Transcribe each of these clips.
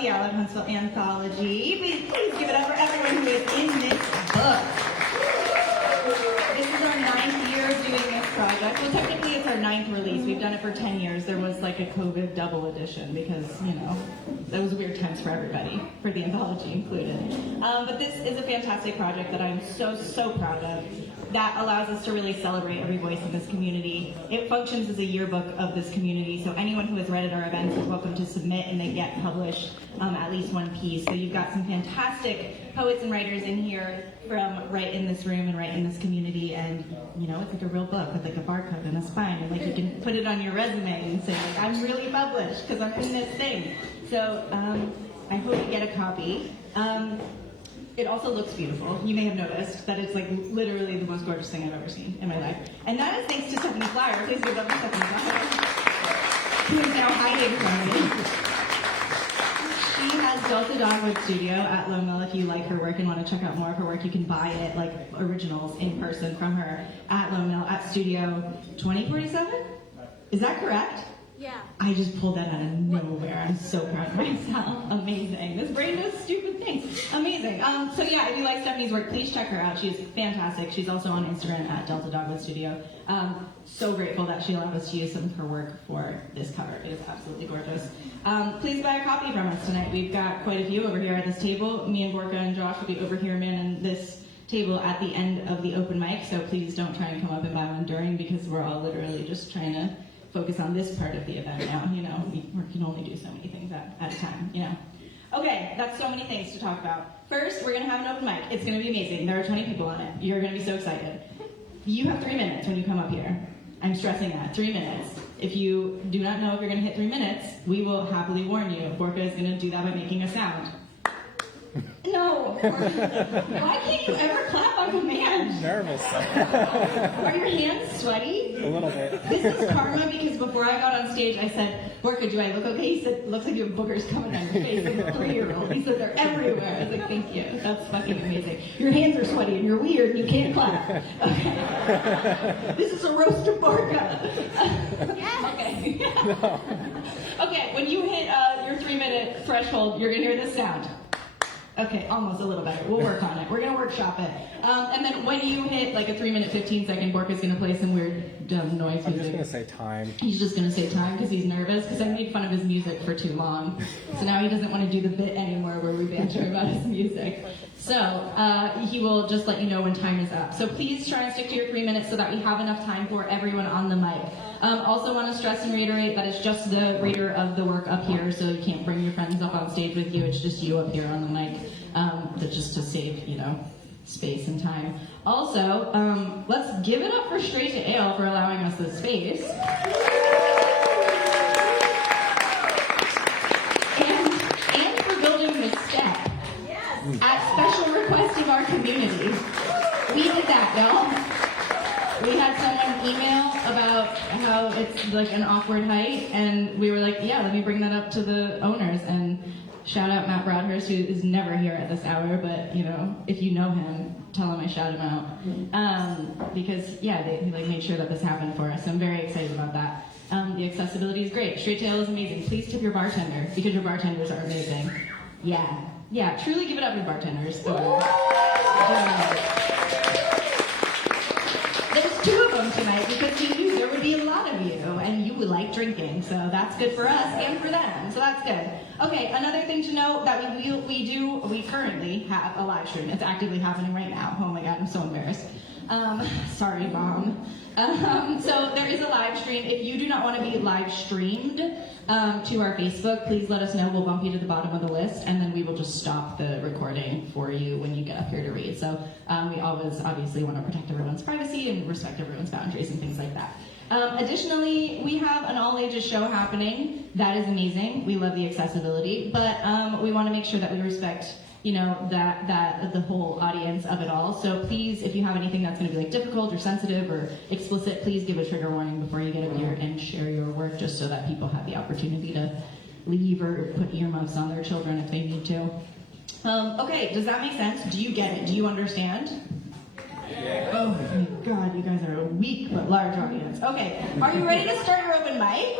the Allen Huntsville Anthology. Please give it up for everyone who is in this book. This is our 9th year doing this project. Well, technically it's our 9th release. We've done it for 10 years. There was like a COVID double edition because, you know, that was weird times for everybody, for the anthology included. But this is a fantastic project that I'm so proud of, that allows us to really celebrate every voice in this community. It functions as a yearbook of this community, so anyone who has read at our events is welcome to submit, and they get published at least one piece. So you've got some fantastic poets and writers in here from right in this room and right in this community, and you know, it's like a real book with like a barcode and a spine, and like you can put it on your resume and say like, I'm really published because I'm in this thing. So I hope you get a copy. It also looks beautiful. You may have noticed that it's like literally the most gorgeous thing I've ever seen in my life. And that is thanks to Stephanie Flower. Please give it up for Stephanie Flower, who is now hiding from me. She has Delta Dogwood Studio at Lone Mill. If you like her work and want to check out more of her work, you can buy it, like originals in person from her at Lone Mill at Studio 2047? Is that correct? Yeah. I just pulled that out of nowhere. I'm so proud of myself. Amazing. This brain does stupid things. Amazing. So yeah, if you like Stephanie's work, please check her out. She is fantastic. She's also on Instagram at Delta Dogwood Studio. So grateful that she allowed us to use some of her work for this cover. It is absolutely gorgeous. Please buy a copy from us tonight. We've got quite a few over here at this table. Me and Gorka and Josh will be over here manning this table at the end of the open mic, so please don't try and come up and buy one during, because we're all literally just trying to focus on this part of the event now. You know, we can only do so many things at a time, you know. Okay, that's so many things to talk about. First, we're going to have an open mic. It's going to be amazing. There are 20 people on it. You're going to be so excited. You have 3 minutes when you come up here. I'm stressing that. 3 minutes. If you do not know if you're going to hit 3 minutes, we will happily warn you. Borka is going to do that by making a sound. No. Why can't you ever clap on command? I'm nervous. Are your hands sweaty? A little bit. This is karma, because before I got on stage, I said, Borka, do I look okay? He said, looks like you have boogers coming on your face like a 3-year-old. He said, they're everywhere. I was like, thank you. That's fucking amazing. Your hands are sweaty and you're weird and you can't clap. Okay. This is a roast of Borka. Okay. No. Okay, when you hit your 3-minute threshold, you're going to hear this sound. Okay, almost a little better. We'll work on it. We're going to workshop it. And then when you hit like a 3-minute, 15-second, Borka's going to play some weird, dumb noise music. I'm just going to say time. He's just going to say time because he's nervous, because I made fun of his music for too long. So now he doesn't want to do the bit anymore where we banter about his music. So he will just let you know when time is up. So please try and stick to your 3 minutes so that we have enough time for everyone on the mic. Also want to stress and reiterate that it's just the reader of the work up here, so you can't bring your friends up on stage with you. It's just you up here on the mic, just to save, you know, space and time. Also, let's give it up for Straight to Ale for allowing us this space. And for building this step. Yes. At special request of our community. We did that, no? We had someone email about how it's like an awkward height, and we were like, yeah, let me bring that up to the owners. And shout out Matt Broadhurst, who is never here at this hour, but you know, if you know him, tell him I shout him out. Because yeah, he like made sure that this happened for us. So I'm very excited about that. The accessibility is great. Straight tail is amazing. Please tip your bartender, because your bartenders are amazing. Yeah, truly give it up for bartenders. There's 2 of them tonight because we knew there would be a lot of you, and you would like drinking, so that's good for us and for them, so that's good. Okay, another thing to note that we currently have a live stream. It's actively happening right now. Oh my god, I'm so embarrassed. Sorry, Mom. So there is a live stream. If you do not want to be live streamed to our Facebook, please let us know. We'll bump you to the bottom of the list, and then we will just stop the recording for you when you get up here to read. So we always obviously want to protect everyone's privacy and respect everyone's boundaries and things like that. Additionally, we have an all-ages show happening. That is amazing. We love the accessibility, but we want to make sure that we respect, you know, that the whole audience of it all. So please, if you have anything that's going to be like difficult or sensitive or explicit, please give a trigger warning before you get up here and share your work, just so that people have the opportunity to leave or put earmuffs on their children if they need to. Okay, does that make sense? Do you get it? Do you understand? Yeah. Oh my god, you guys are a weak but large audience. Okay, are you ready to start your open mic?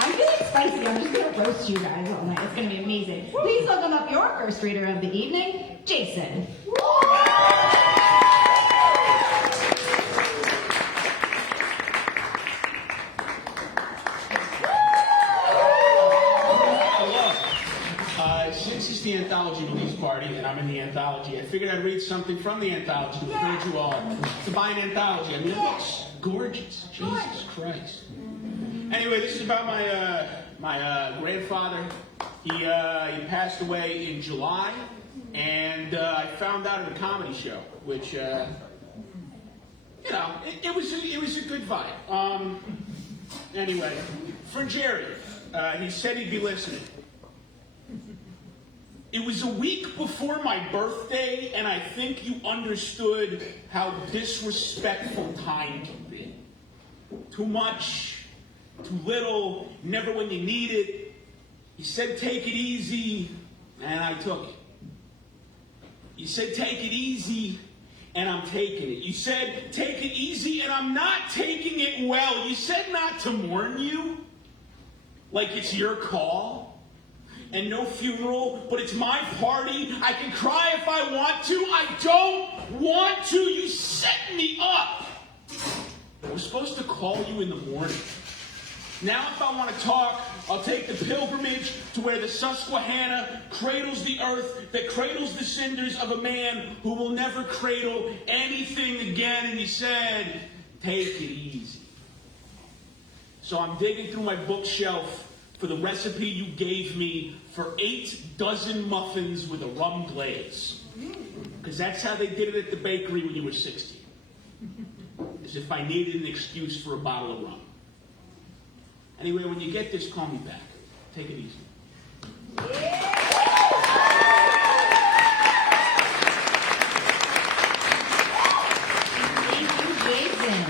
I'm really excited spicy. I'm just going to roast you guys all night. It's going to be amazing. Please welcome up your first reader of the evening, Jason. Since it's the anthology release party, and I'm in the anthology, I figured I'd read something from the anthology to encourage you all to buy an anthology. I mean, it looks gorgeous. Jesus Christ. Anyway, this is about my grandfather. He passed away in July, and I found out at a comedy show, which you know, it was a good vibe. Anyway, for Jerry, he said he'd be listening. It was a week before my birthday, and I think you understood how disrespectful time can be. Too much, too little, never when you need it. You said take it easy, and I took it. You said take it easy, and I'm taking it. You said take it easy, and I'm not taking it well. You said not to mourn you, like it's your call. And no funeral, but it's my party. I can cry if I want to. I don't want to. You set me up. I was supposed to call you in the morning. Now if I want to talk, I'll take the pilgrimage to where the Susquehanna cradles the earth, that cradles the cinders of a man who will never cradle anything again. And he said, take it easy. So I'm digging through my bookshelf for the recipe you gave me for 8 dozen muffins with a rum glaze. Because that's how they did it at the bakery when you were 16. As if I needed an excuse for a bottle of rum. Anyway, when you get this, call me back. Take it easy. Thank you, Jason.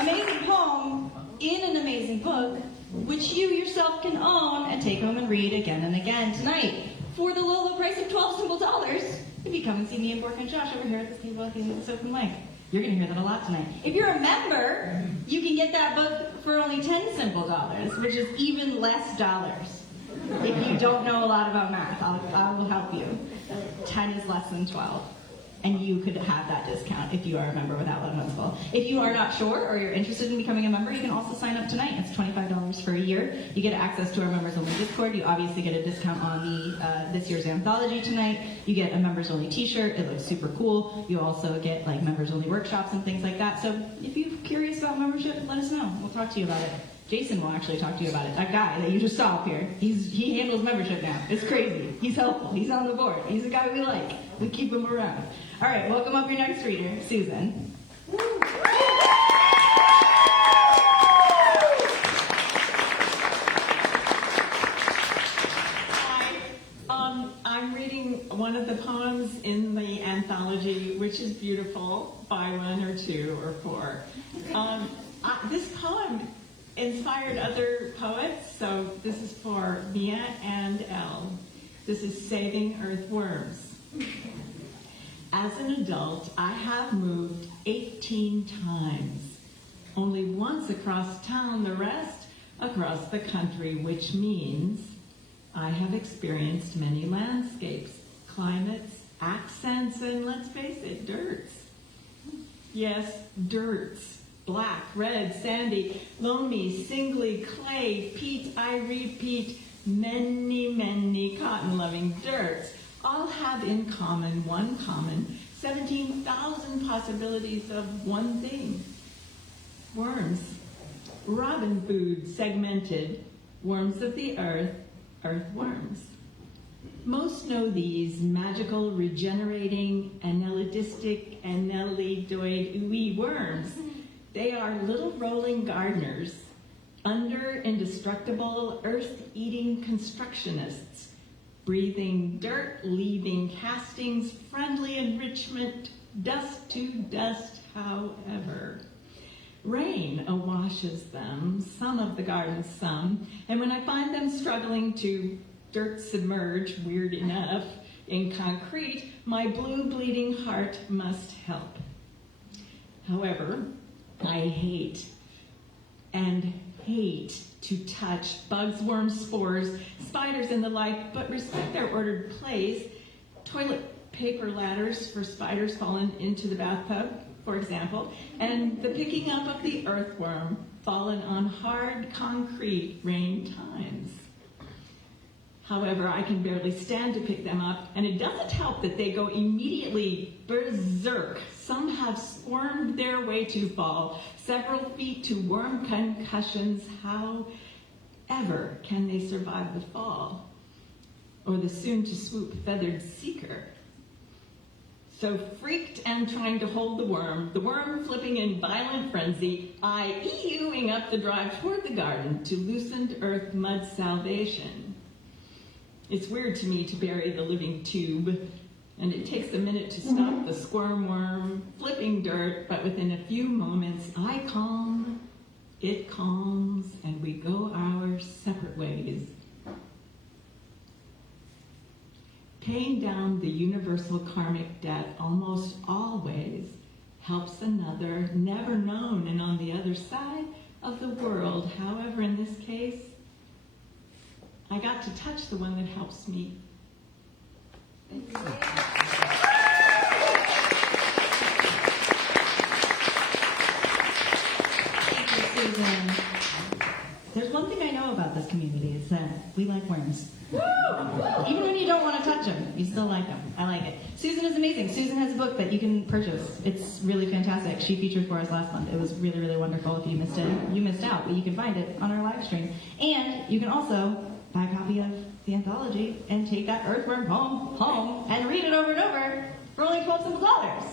Amazing poem in an amazing book, which you yourself can own and take home and read again and again tonight for the low, low price of $12 simple dollars. If you come and see me and Bork and Josh over here at this table at the end of this open mic, you're going to hear that a lot tonight. If you're a member, you can get that book for only $10 simple dollars, which is even less dollars. If you don't know a lot about math, I will help you. 10 is less than 12. And you could have that discount if you are a member without one school. If you are not sure or you're interested in becoming a member, you can also sign up tonight. It's $25 for a year. You get access to our members only Discord. You obviously get a discount on the this year's anthology tonight. You get a members only t-shirt. It looks super cool. You also get like members only workshops and things like that. So if you're curious about membership, let us know. We'll talk to you about it. Jason will actually talk to you about it. That guy that you just saw up here, he handles membership now. It's crazy. He's helpful. He's on the board. He's a guy we like. We keep him around. All right, welcome up your next reader, Susan. Hi. I'm reading one of the poems in the anthology, which is beautiful. Buy one or two or four. This poem inspired other poets, so this is for Mia and Elle. This is Saving Earthworms. As an adult, I have moved 18 times. Only once across town, the rest across the country, which means I have experienced many landscapes, climates, accents, and let's face it, dirts. Yes, dirts. Black, red, sandy, loamy, singly, clay, peat, I repeat, many cotton-loving dirts all have in common, one common, 17,000 possibilities of one thing. Worms. Robin food, segmented, worms of the earth, earthworms. Most know these magical, regenerating, annelidistic, annelidoid ooey worms. They are little rolling gardeners, under indestructible, earth-eating constructionists, breathing dirt, leaving castings, friendly enrichment, dust to dust, however. Rain awashes them, some of the gardens some, and when I find them struggling to dirt submerge, weird enough, in concrete, my blue bleeding heart must help. However, I hate to touch bugs, worms, spores, spiders, and the like, but respect their ordered place. Toilet paper ladders for spiders fallen into the bathtub, for example, and the picking up of the earthworm fallen on hard concrete rain times. However, I can barely stand to pick them up, and it doesn't help that they go immediately berserk. Some have squirmed their way to fall several feet to worm concussions. However can they survive the fall, or the soon-to-swoop feathered seeker? So freaked and trying to hold the worm flipping in violent frenzy, I EUing up the drive toward the garden to loosened earth mud salvation. It's weird to me to bury the living tube, and it takes a minute to stop the squirm worm flipping dirt, but within a few moments I calm, it calms, and we go our separate ways. Paying down the universal karmic debt almost always helps another never known and on the other side of the world. However, in this case, I got to touch the one that helps me. Thank you. Thank you, Susan. There's one thing I know about this community is that we like worms. Even when you don't want to touch them, you still like them. I like it. Susan is amazing. Susan has a book that you can purchase. It's really fantastic. She featured for us last month. It was really, really wonderful. If you missed it, you missed out, but you can find it on our live stream. And you can also buy a copy of the anthology and take that earthworm home and read it over and over for only $12 simple dollars.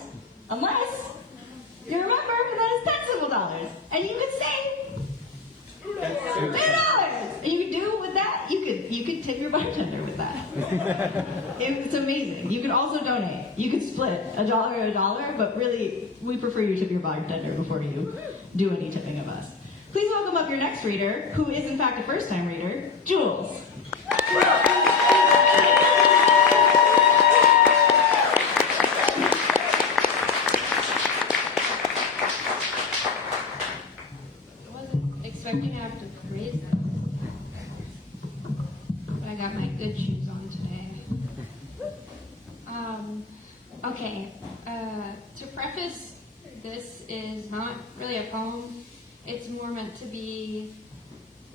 Unless you remember that it's $10 simple dollars. And you could save $2. And you could do with that, you could tip your bartender with that. It's amazing. You could also donate. You could split $1, but really, we prefer you tip your bartender before you do any tipping of us. Please welcome up your next reader, who is in fact a first-time reader, Jules. Expecting to have to praise them, but I got my good shoes on today. Okay, to preface, this is not really a poem. It's more meant to be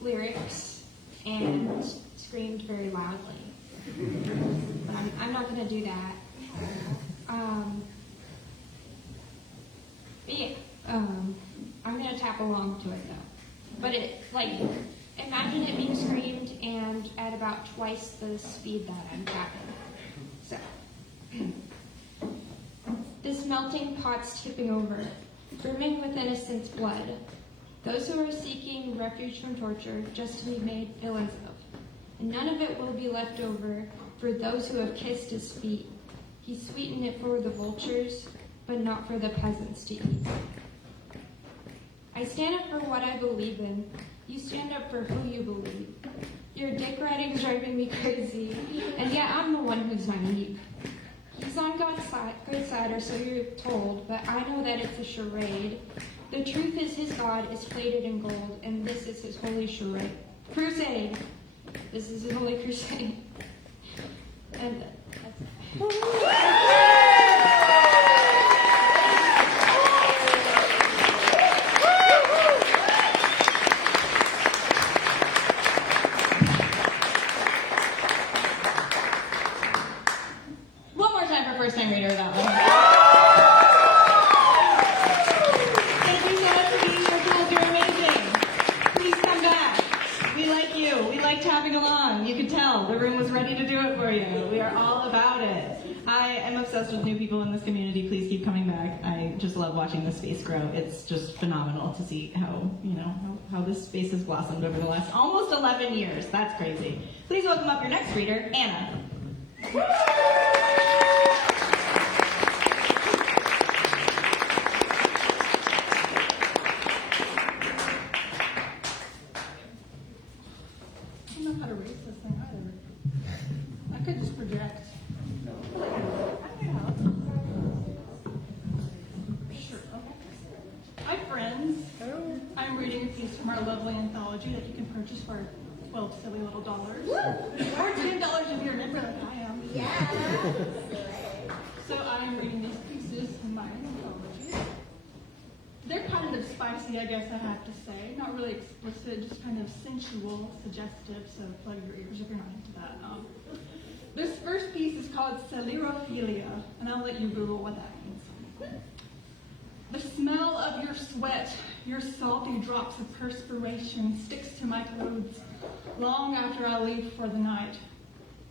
lyrics and screamed very loudly. But I'm not going to do that. I'm going to tap along to it though. But imagine it being screamed and at about twice the speed that I'm tapping. So, this melting pot's tipping over, brimming with innocence blood. Those who are seeking refuge from torture just to be made villains of. And none of it will be left over for those who have kissed his feet. He sweetened it for the vultures, but not for the peasants to eat. I stand up for what I believe in. You stand up for who you believe. Your dick riding's driving me crazy, and yet I'm the one who's naive. He's on God's good side, or so you're told, but I know that it's a charade. The truth is his God is plated in gold, and this is his holy charade. Crusade. This is his holy crusade. And that's it. First-time reader of that one. Thank you so much for being here, Jules. You're amazing. Please come back. We like you. We like tapping along. You can tell the room was ready to do it for you. We are all about it. I am obsessed with new people in this community. Please keep coming back. I just love watching this space grow. It's just phenomenal to see how this space has blossomed over the last almost 11 years. That's crazy. Please welcome up your next reader, Anna. From our lovely anthology. anthology that you can purchase for 12 silly little dollars. Or $10 if you're a member like I am. Yeah. So I'm reading these pieces in my anthology. They're kind of spicy, I guess I have to say. Not really explicit, just kind of sensual, suggestive, so plug your ears if you're not into that. This first piece is called Celirophilia, and I'll let you Google what that means. The smell of your sweat, your salty drops of perspiration sticks to my clothes long after I leave for the night.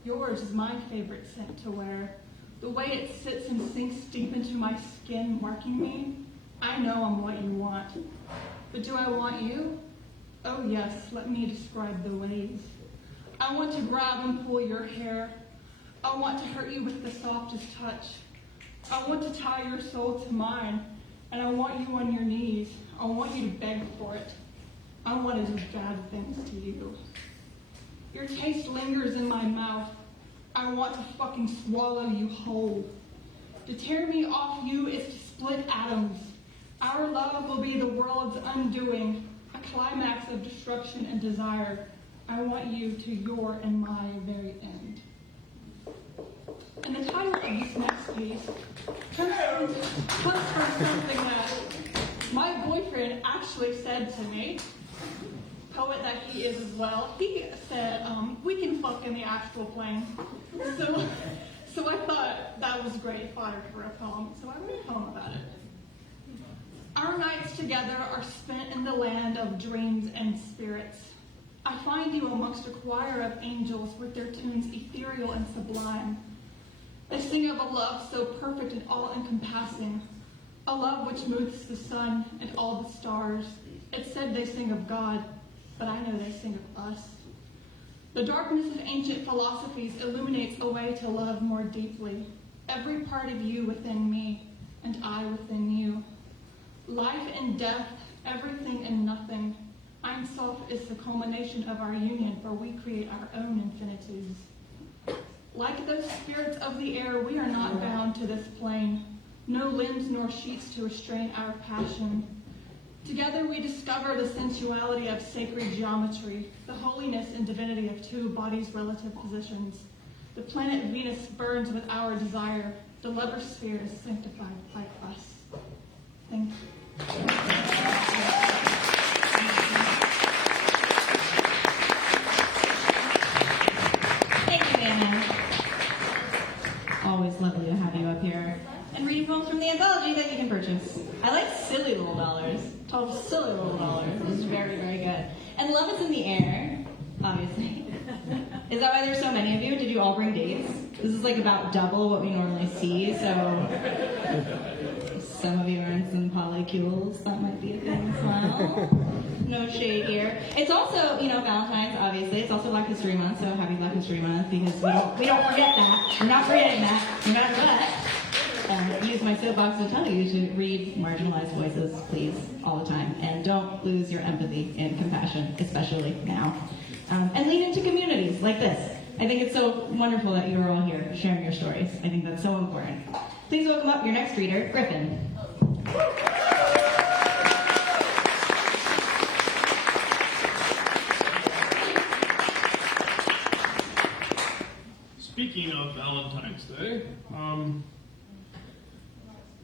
Yours is my favorite scent to wear. The way it sits and sinks deep into my skin, marking me. I know I'm what you want. But do I want you? Oh yes, let me describe the ways. I want to grab and pull your hair. I want to hurt you with the softest touch. I want to tie your soul to mine. And I want you on your knees. I want you to beg for it. I want to do bad things to you. Your taste lingers in my mouth. I want to fucking swallow you whole. To tear me off you is to split atoms. Our love will be the world's undoing, a climax of destruction and desire. I want you to your and my very end. And the title of this next piece comes from something that my boyfriend actually said to me, poet that he is as well. He said, we can fuck in the astral plane. So I thought that was great fodder for a poem, so I wrote a poem about it. Our nights together are spent in the land of dreams and spirits. I find you amongst a choir of angels with their tunes ethereal and sublime. They sing of a love so perfect and all-encompassing, a love which moves the sun and all the stars. It's said they sing of God, but I know they sing of us. The darkness of ancient philosophies illuminates a way to love more deeply. Every part of you within me, and I within you. Life and death, everything and nothing. Ein Sof is the culmination of our union, for we create our own infinitudes. Like those spirits of the air, we are not bound to this plane. No limbs nor sheets to restrain our passion. Together we discover the sensuality of sacred geometry, the holiness and divinity of two bodies' relative positions. The planet Venus burns with our desire. The lover sphere is sanctified by us. Thank you. Thank you, Anna. Always lovely to have you up here. And reading poems from the anthology that you can purchase. I like Silly Little Dollars. 12 Silly Little Dollars. This is very, very good. And Love is in the Air, obviously. Is that why there's so many of you? Did you all bring dates? This is like about double what we normally see, so some of you are in some polycules. That might be a thing as well. No shade here. It's also, Valentine's, obviously. It's also Black History Month, so happy Black History Month, because we don't forget that. We're not forgetting that, no matter what. Use my soapbox to tell you to read marginalized voices, please, all the time. And don't lose your empathy and compassion, especially now. And lean into communities like this. I think it's so wonderful that you are all here sharing your stories. I think that's so important. Please welcome up your next reader, Griffin. Speaking of Valentine's Day,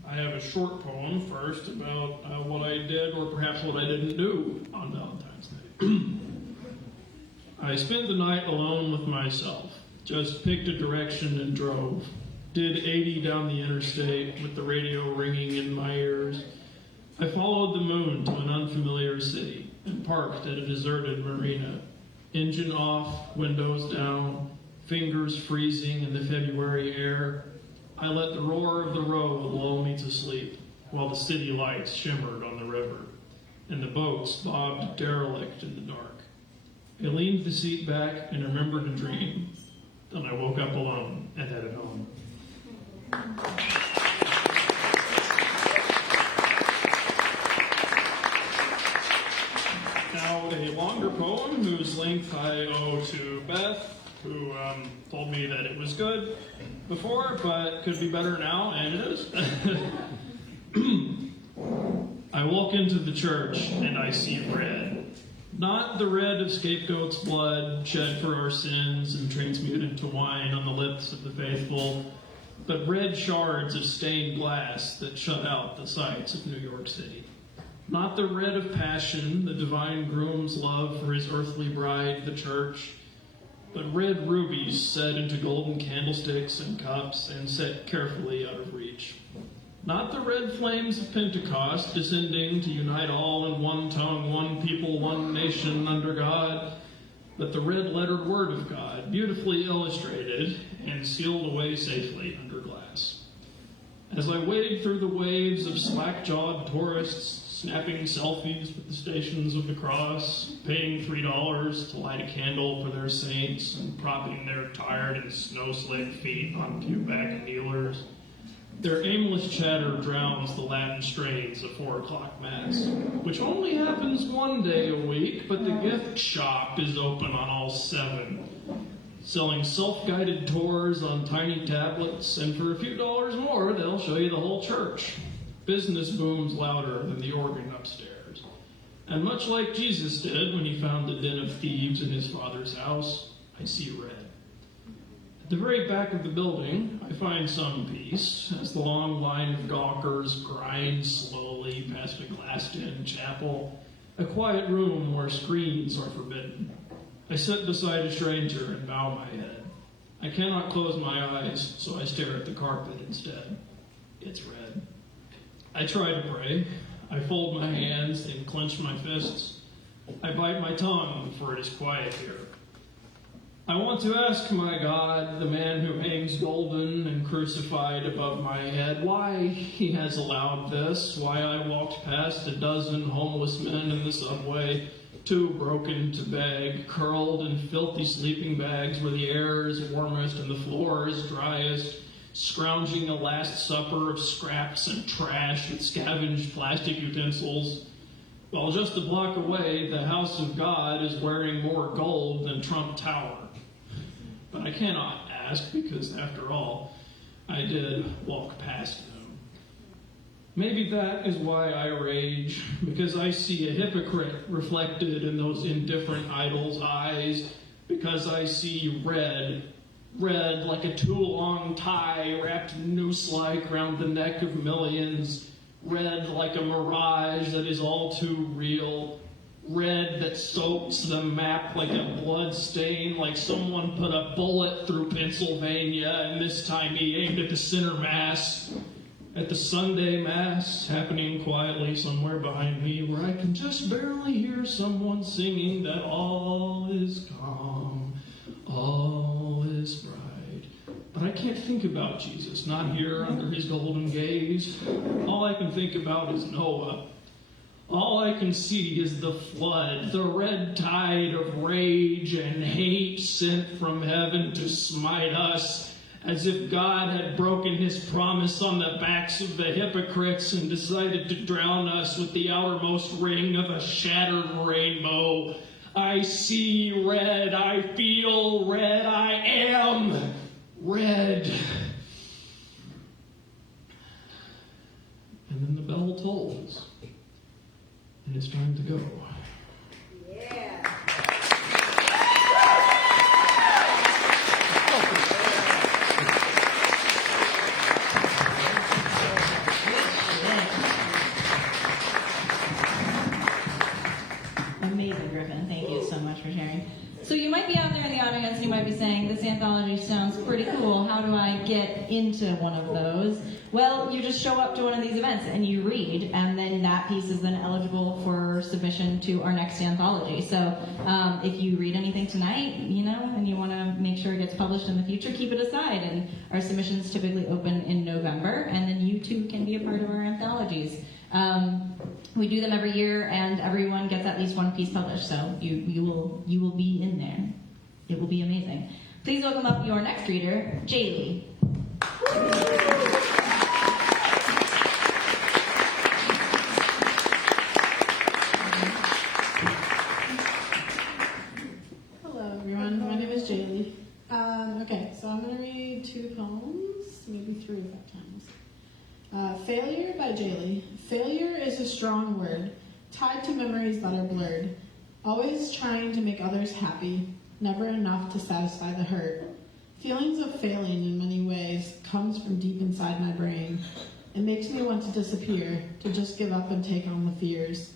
I have a short poem first about what I did or perhaps what I didn't do on Valentine's Day. I spent the night alone with myself, just picked a direction and drove. Did 80 down the interstate with the radio ringing in my ears. I followed the moon to an unfamiliar city and parked at a deserted marina. Engine off, windows down, fingers freezing in the February air. I let the roar of the road lull me to sleep while the city lights shimmered on the river and the boats bobbed derelict in the dark. I leaned the seat back and remembered a dream. Then I woke up alone and headed home. Now, a longer poem whose length I owe to Beth, who told me that it was good before, but could be better now, and it is. I walk into the church and I see red. Not the red of scapegoat's blood shed for our sins and transmuted to wine on the lips of the faithful, but red shards of stained glass that shut out the sights of New York City. Not the red of passion, the divine groom's love for his earthly bride, the church, but red rubies set into golden candlesticks and cups and set carefully out of reach. Not the red flames of Pentecost descending to unite all in one tongue, one people, one nation under God, but the red-lettered Word of God, beautifully illustrated and sealed away safely under glass. As I wade through the waves of slack-jawed tourists, snapping selfies with the Stations of the Cross, paying $3 to light a candle for their saints, and propping their tired and snow-slick feet on pew-back kneelers, their aimless chatter drowns the Latin strains of 4 o'clock Mass, which only happens one day a week, but the gift shop is open on all 7, selling self-guided tours on tiny tablets, and for a few dollars more, they'll show you the whole church. Business booms louder than the organ upstairs. And much like Jesus did when he found the den of thieves in his Father's house, I see red. At the very back of the building, I find some peace as the long line of gawkers grinds slowly past a glassed-in chapel, a quiet room where screens are forbidden. I sit beside a stranger and bow my head. I cannot close my eyes, so I stare at the carpet instead. It's red. I try to pray. I fold my hands and clench my fists. I bite my tongue, for it is quiet here. I want to ask my God, the man who hangs golden and crucified above my head, why he has allowed this, why I walked past a dozen homeless men in the subway, too broken to beg, curled in filthy sleeping bags where the air is warmest and the floor is driest, scrounging a last supper of scraps and trash and scavenged plastic utensils, while just a block away, the house of God is wearing more gold than Trump Tower. But I cannot ask because, after all, I did walk past him. Maybe that is why I rage, because I see a hypocrite reflected in those indifferent idols' eyes, because I see red like a too-long tie wrapped noose-like round the neck of millions, red like a mirage that is all too real, red that soaks the map like a blood stain, like someone put a bullet through Pennsylvania, and this time he aimed at the center mass, at the Sunday Mass, happening quietly somewhere behind me, where I can just barely hear someone singing that all is calm, all is bright. But I can't think about Jesus, not here under his golden gaze. All I can think about is Noah. All I can see is the flood, the red tide of rage and hate sent from heaven to smite us, as if God had broken his promise on the backs of the hypocrites and decided to drown us with the outermost ring of a shattered rainbow. I see red, I feel red, I am red. And then the bell tolls. And it's time to go. Yeah. Amazing, Griffin. Thank you so much for sharing. So you might be out there in the audience and you might be saying, this anthology sounds pretty cool. How do I get into one of those? Well, you just show up to one of these events and you read, and then that piece is then eligible for submission to our next anthology. So if you read anything tonight, and you want to make sure it gets published in the future, keep it aside. And our submissions typically open in November, and then you too can be a part of our anthologies. We do them every year, and everyone gets at least one piece published, so you will be in there. It will be amazing. Please welcome up your next reader, Jaylee. Hello, everyone. My name is Jaylee. Okay, so I'm going to read 2 poems, maybe 3 if I have time. Failure by Jaylee. Failure is a strong word, tied to memories that are blurred. Always trying to make others happy, never enough to satisfy the hurt. Feelings of failing in many ways comes from deep inside my brain. It makes me want to disappear, to just give up and take on the fears.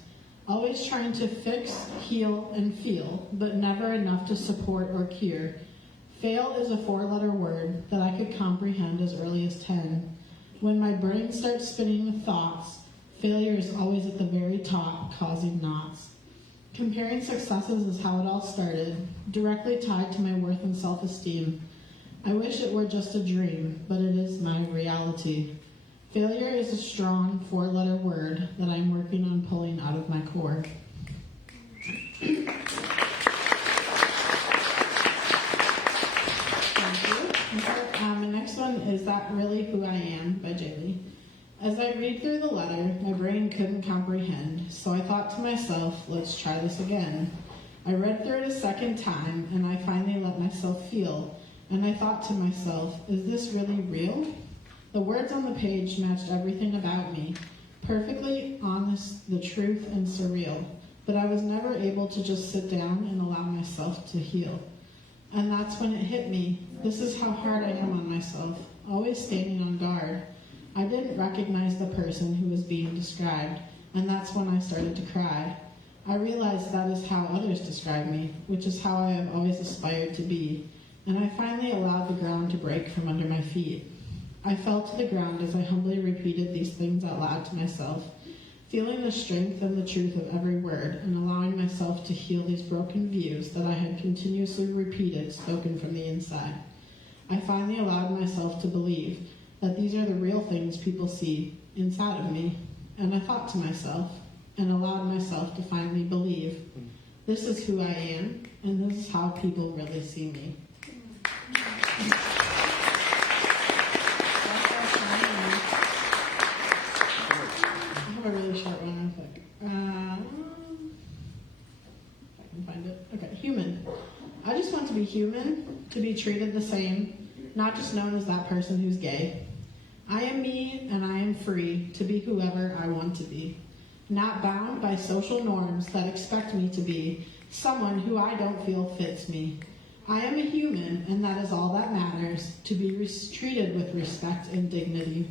Always trying to fix, heal, and feel, but never enough to support or cure. Fail is a 4-letter word that I could comprehend as early as 10. When my brain starts spinning with thoughts, failure is always at the very top, causing knots. Comparing successes is how it all started, directly tied to my worth and self-esteem. I wish it were just a dream, but it is my reality. Failure is a strong 4-letter word that I'm working on pulling out of my core. Thank you. The next one is That Really Who I Am by Jaylee. As I read through the letter, my brain couldn't comprehend, so I thought to myself, let's try this again. I read through it a second time, and I finally let myself feel, and I thought to myself, is this really real? The words on the page matched everything about me, perfectly honest, the truth, and surreal, but I was never able to just sit down and allow myself to heal. And that's when it hit me. This is how hard I am on myself, always standing on guard. I didn't recognize the person who was being described, and that's when I started to cry. I realized that is how others describe me, which is how I have always aspired to be, and I finally allowed the ground to break from under my feet. I fell to the ground as I humbly repeated these things out loud to myself, feeling the strength and the truth of every word, and allowing myself to heal these broken views that I had continuously repeated, spoken from the inside. I finally allowed myself to believe that these are the real things people see inside of me, and I thought to myself, and allowed myself to finally believe, this is who I am, and this is how people really see me. A really short one, I think. If I can find it. Okay, human. I just want to be human, to be treated the same, not just known as that person who's gay. I am me, and I am free to be whoever I want to be, not bound by social norms that expect me to be someone who I don't feel fits me. I am a human, and that is all that matters, to be treated with respect and dignity.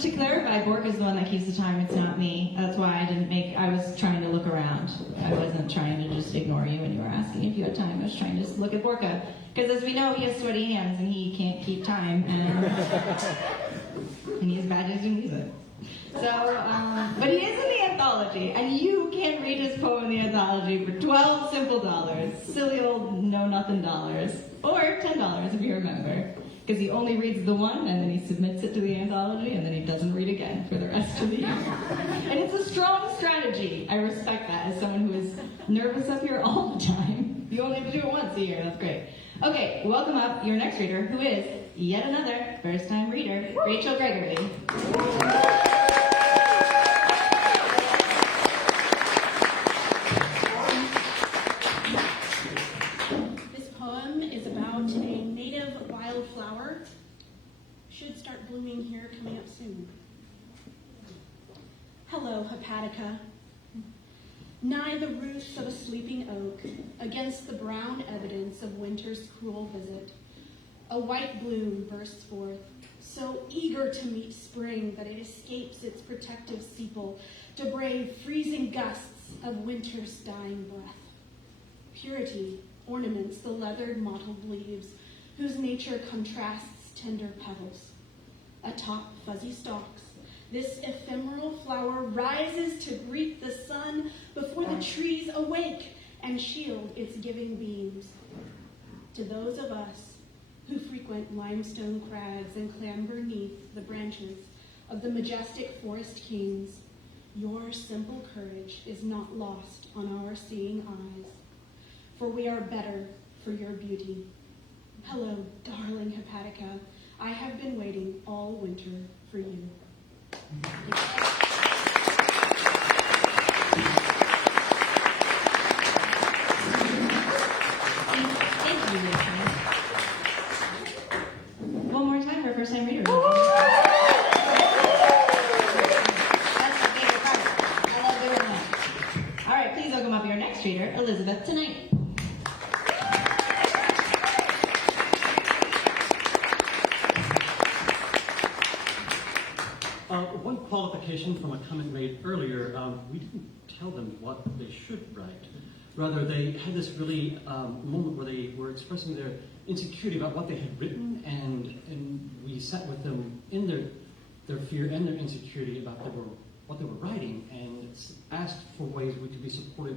To clarify, Bork is the one that keeps the time, it's not me. That's why I was trying to look around. I wasn't trying to just ignore you when you were asking if you had time. I was trying to just look at Borka. Because as we know, he has sweaty hands and he can't keep time. And he has bad days and music. So, but he is in the anthology, and you can read his poem in the anthology for 12 simple dollars. Silly old know-nothing dollars. Or $10 if you remember. Because he only reads the one, and then he submits it to the anthology, and then he doesn't read again for the rest of the year. And it's a strong strategy. I respect that as someone who is nervous up here all the time. You only have to do it once a year. That's great. Okay, welcome up your next reader, who is yet another first-time reader, Rachel Gregory. Should start blooming here coming up soon. Hello, Hepatica. Nigh the roots of a sleeping oak, against the brown evidence of winter's cruel visit, a white bloom bursts forth, so eager to meet spring that it escapes its protective sepal to brave freezing gusts of winter's dying breath. Purity ornaments the leathered mottled leaves, whose nature contrasts tender petals. Atop fuzzy stalks, this ephemeral flower rises to greet the sun before the trees awake and shield its giving beams. To those of us who frequent limestone crags and clamber beneath the branches of the majestic forest kings, your simple courage is not lost on our seeing eyes, for we are better for your beauty. Hello, darling Hepatica. I have been waiting all winter for you. Thank you, Rachel. next reader, Elizabeth, tonight. One qualification from a comment made earlier, we didn't tell them what they should write. Rather, they had this really moment where they were expressing their insecurity about what they had written, and we sat with them in their fear and their insecurity about what they were writing, and asked for ways we could be supportive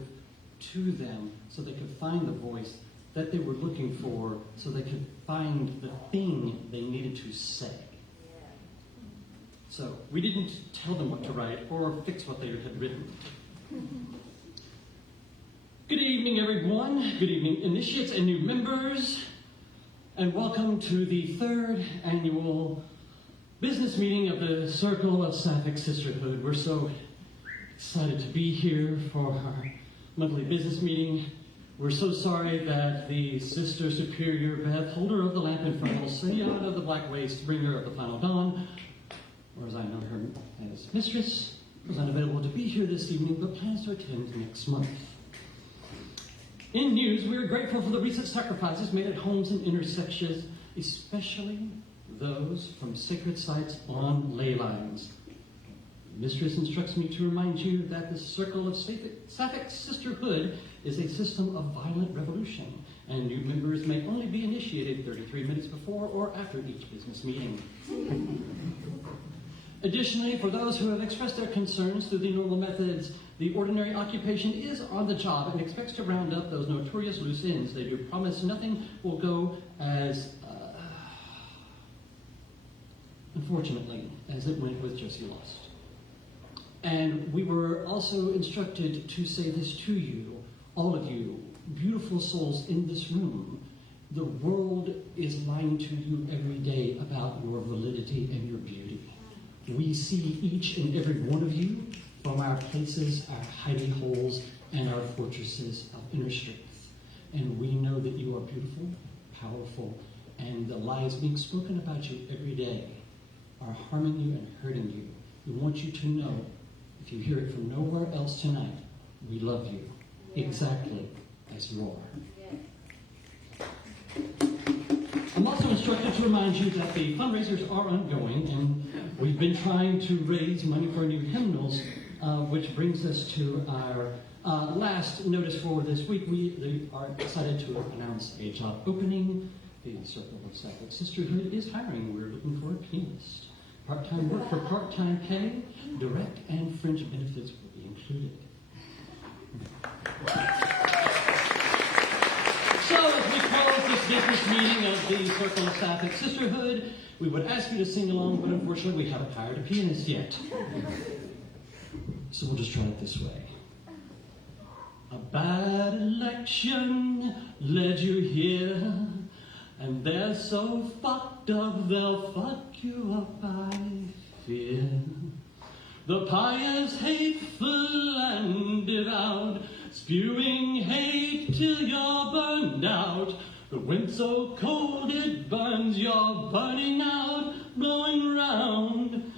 to them so they could find the voice that they were looking for, so they could find the thing they needed to say. So we didn't tell them what to write or fix what they had written. Good evening, everyone. Good evening, initiates and new members. And welcome to the 3rd annual business meeting of the Circle of Sapphic Sisterhood. We're so excited to be here for our monthly business meeting. We're so sorry that the Sister Superior Beth, holder of the lamp infernal, Senyana of the Black Waste, bringer of the final dawn, or as I know her as Mistress, was unavailable to be here this evening, but plans to attend next month. In news, we are grateful for the recent sacrifices made at homes and intersections, especially those from sacred sites on ley lines. Mistress instructs me to remind you that the Circle of Sapphic Sisterhood is a system of violent revolution, and new members may only be initiated 33 minutes before or after each business meeting. Additionally, for those who have expressed their concerns through the normal methods, the ordinary occupation is on the job and expects to round up those notorious loose ends. They do promise nothing will go as, unfortunately, as it went with Josie Lost. And we were also instructed to say this to you, all of you, beautiful souls in this room. The world is lying to you every day about your validity and your beauty. We see each and every one of you from our places, our hiding holes, and our fortresses of inner strength. And we know that you are beautiful, powerful, and the lies being spoken about you every day are harming you and hurting you. We want you to know, if you hear it from nowhere else tonight, we love you exactly as you are. I'm also instructed to remind you that the fundraisers are ongoing, and we've been trying to raise money for new hymnals, which brings us to our last notice for this week. We are excited to announce a job opening. The Circle of Sapphic Sisterhood is hiring. We're looking for a pianist. Part-time work for part-time pay, direct and fringe benefits will be included. So as we close this business meeting of the Circle of Sapphic Sisterhood, we would ask you to sing along, but unfortunately we haven't hired a pianist yet. So we'll just try it this way. A bad election led you here, and they're so fucked up they'll fuck you up, I fear. The pious, hateful, and devout, spewing hate till you're burned out. The wind so cold it burns, you're burning out, blowing round.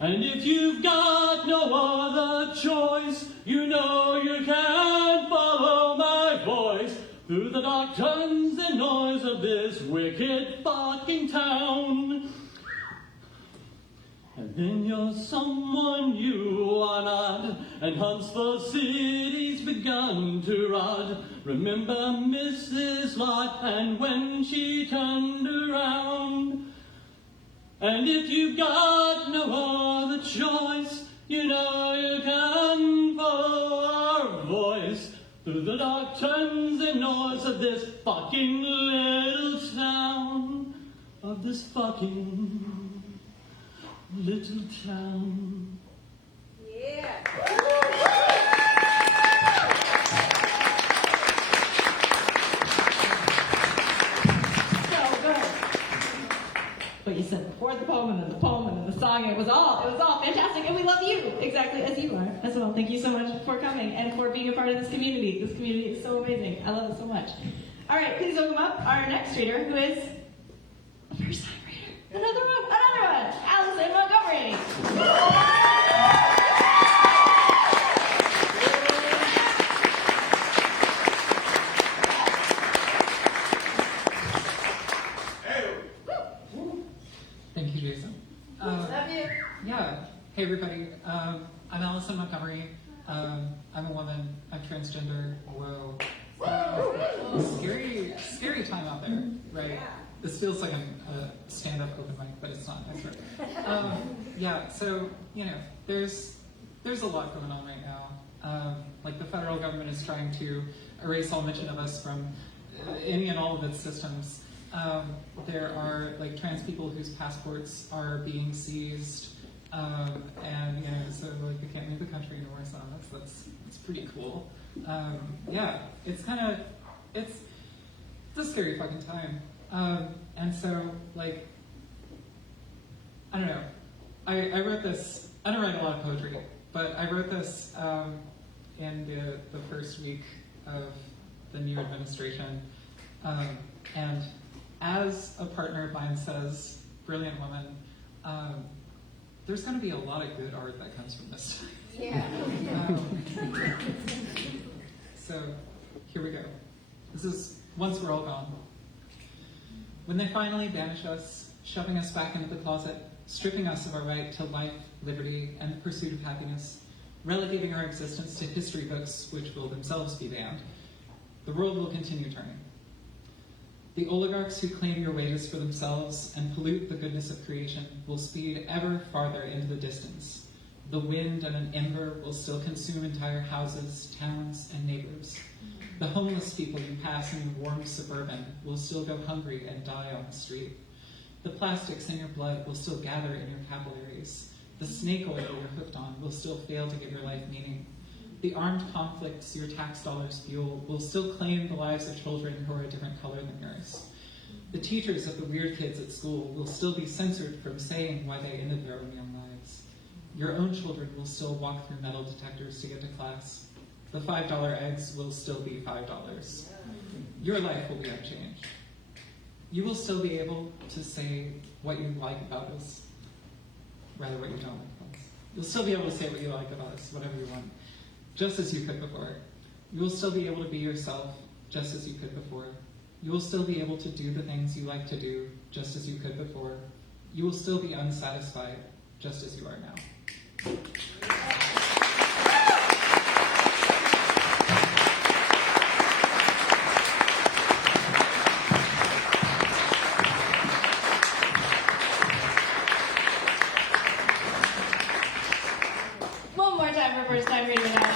And if you've got no other choice, you know you can follow my voice through the dark turns and noise of this wicked fucking town. And then you're someone you are not, and hunts for cities begun to rot. Remember Mrs. Lot and when she turned around. And if you've got no other choice, you know you can follow our voice through the dark turns and noise of this fucking little town, of this fucking little town. Yeah. So good. What you said before the poem, and then the poem, and then the song, it was all fantastic, and we love you exactly as you are as well. Thank you so much for coming and for being a part of this community. This community is so amazing. I love it so much. All right, please welcome up our next reader, who is a first-time reader. Another one, Allison Montgomery. Thank you, Jason. Love you. Yeah. Hey, everybody. I'm Allison Montgomery. I'm a woman. I'm transgender. Whoa. Scary time out there, right? Yeah. This feels like a stand-up open mic, but it's not. I swear. Yeah. So there's a lot going on right now. Like the federal government is trying to erase all mention of us from any and all of its systems. There are like trans people whose passports are being seized, and so like they can't leave the country anymore. So that's pretty cool. Yeah, it's a scary fucking time. And so like I don't know. I wrote this. I don't write a lot of poetry, but I wrote this in the first week of the new administration, and as a partner of mine says, brilliant woman, there's going to be a lot of good art that comes from this. Yeah. So here we go. This is Once We're All Gone. When they finally banish us, shoving us back into the closet, stripping us of our right to life, liberty, and the pursuit of happiness, relegating our existence to history books which will themselves be banned, the world will continue turning. The oligarchs who claim your wages for themselves and pollute the goodness of creation will speed ever farther into the distance. The wind and an ember will still consume entire houses, towns, and neighbors. The homeless people you pass in your warm suburban will still go hungry and die on the street. The plastics in your blood will still gather in your capillaries. The snake oil you're hooked on will still fail to give your life meaning. The armed conflicts your tax dollars fuel will still claim the lives of children who are a different color than yours. The teachers of the weird kids at school will still be censored from saying why they ended their own young lives. Your own children will still walk through metal detectors to get to class. The $5 eggs will still be $5. Your life will be unchanged. You will still be able to say what you like about us, rather what you don't like about us. You'll still be able to say what you like about us, whatever you want, just as you could before. You will still be able to be yourself, just as you could before. You will still be able to do the things you like to do, just as you could before. You will still be unsatisfied, just as you are now. One more time for first time reader now.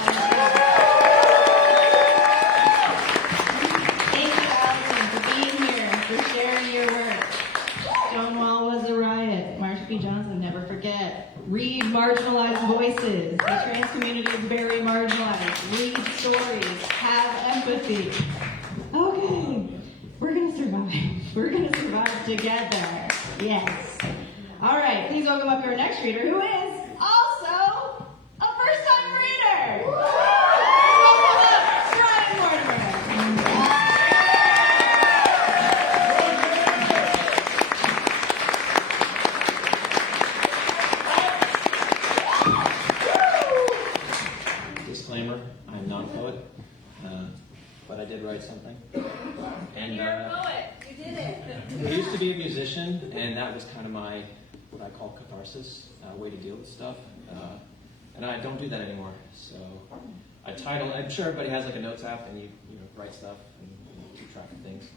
Thank you, Allison, for being here, for sharing your work. Stonewall was a riot. Marsha P. Johnson, never forget. Read marginalized voices. The trans community is very marginalized. Read stories. Have empathy. Okay, we're gonna survive. We're gonna survive together. Yes. All right, please welcome up your next reader, who is also a first-time reader. Welcome up, Brian Mortimer. Disclaimer, I'm not a poet, but I did write something. And You're a poet. You did it. I used to be a musician, and that was kind of my, what I call catharsis, way to deal with stuff. And I don't do that anymore. So I titled, I'm sure everybody has like a notes app, and you write stuff and keep track of things.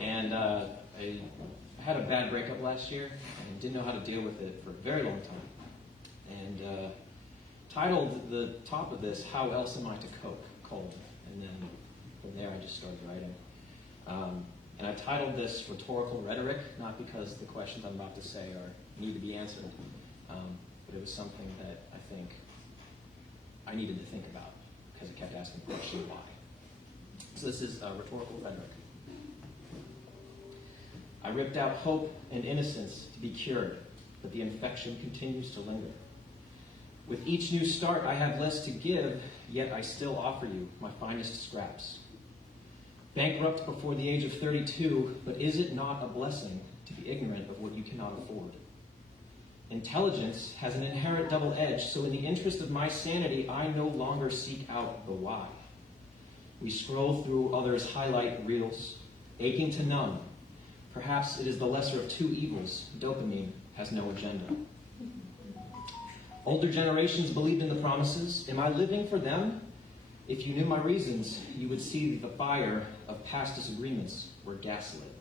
And I had a bad breakup last year, and didn't know how to deal with it for a very long time. And titled the top of this, How Else Am I to Cope? : And then from there I just started writing. And I titled this Rhetorical Rhetoric, not because the questions I'm about to say need to be answered, but it was something that I think I needed to think about, because it kept asking the question why. So this is Rhetorical Rhetoric. I ripped out hope and innocence to be cured, but the infection continues to linger. With each new start, I have less to give, yet I still offer you my finest scraps. Bankrupt before the age of 32, but is it not a blessing to be ignorant of what you cannot afford? Intelligence has an inherent double edge, so in the interest of my sanity, I no longer seek out the why. We scroll through others' highlight reels, aching to numb, Perhaps it is the lesser of two evils. Dopamine has no agenda. Older generations believed in the promises. Am I living for them? If you knew my reasons, you would see the fire of past disagreements were gaslit.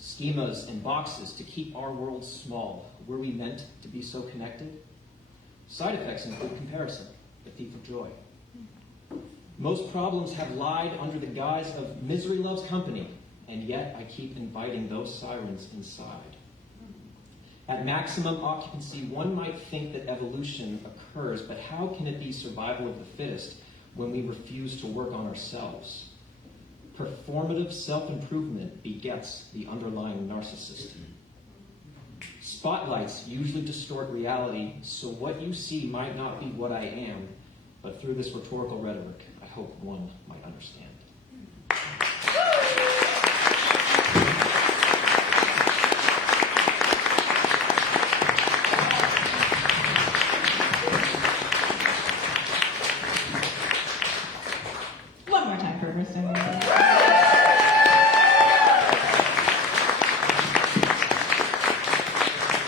Schemas and boxes to keep our world small. Were we meant to be so connected? Side effects include comparison, the thief of joy. Most problems have lied under the guise of misery loves company, and yet I keep inviting those sirens inside. At maximum occupancy, one might think that evolution occurs, but how can it be survival of the fittest when we refuse to work on ourselves? Performative self-improvement begets the underlying narcissist. Spotlights usually distort reality, so what you see might not be what I am, but through this rhetorical rhetoric, I hope one might understand. One more time for Kristen.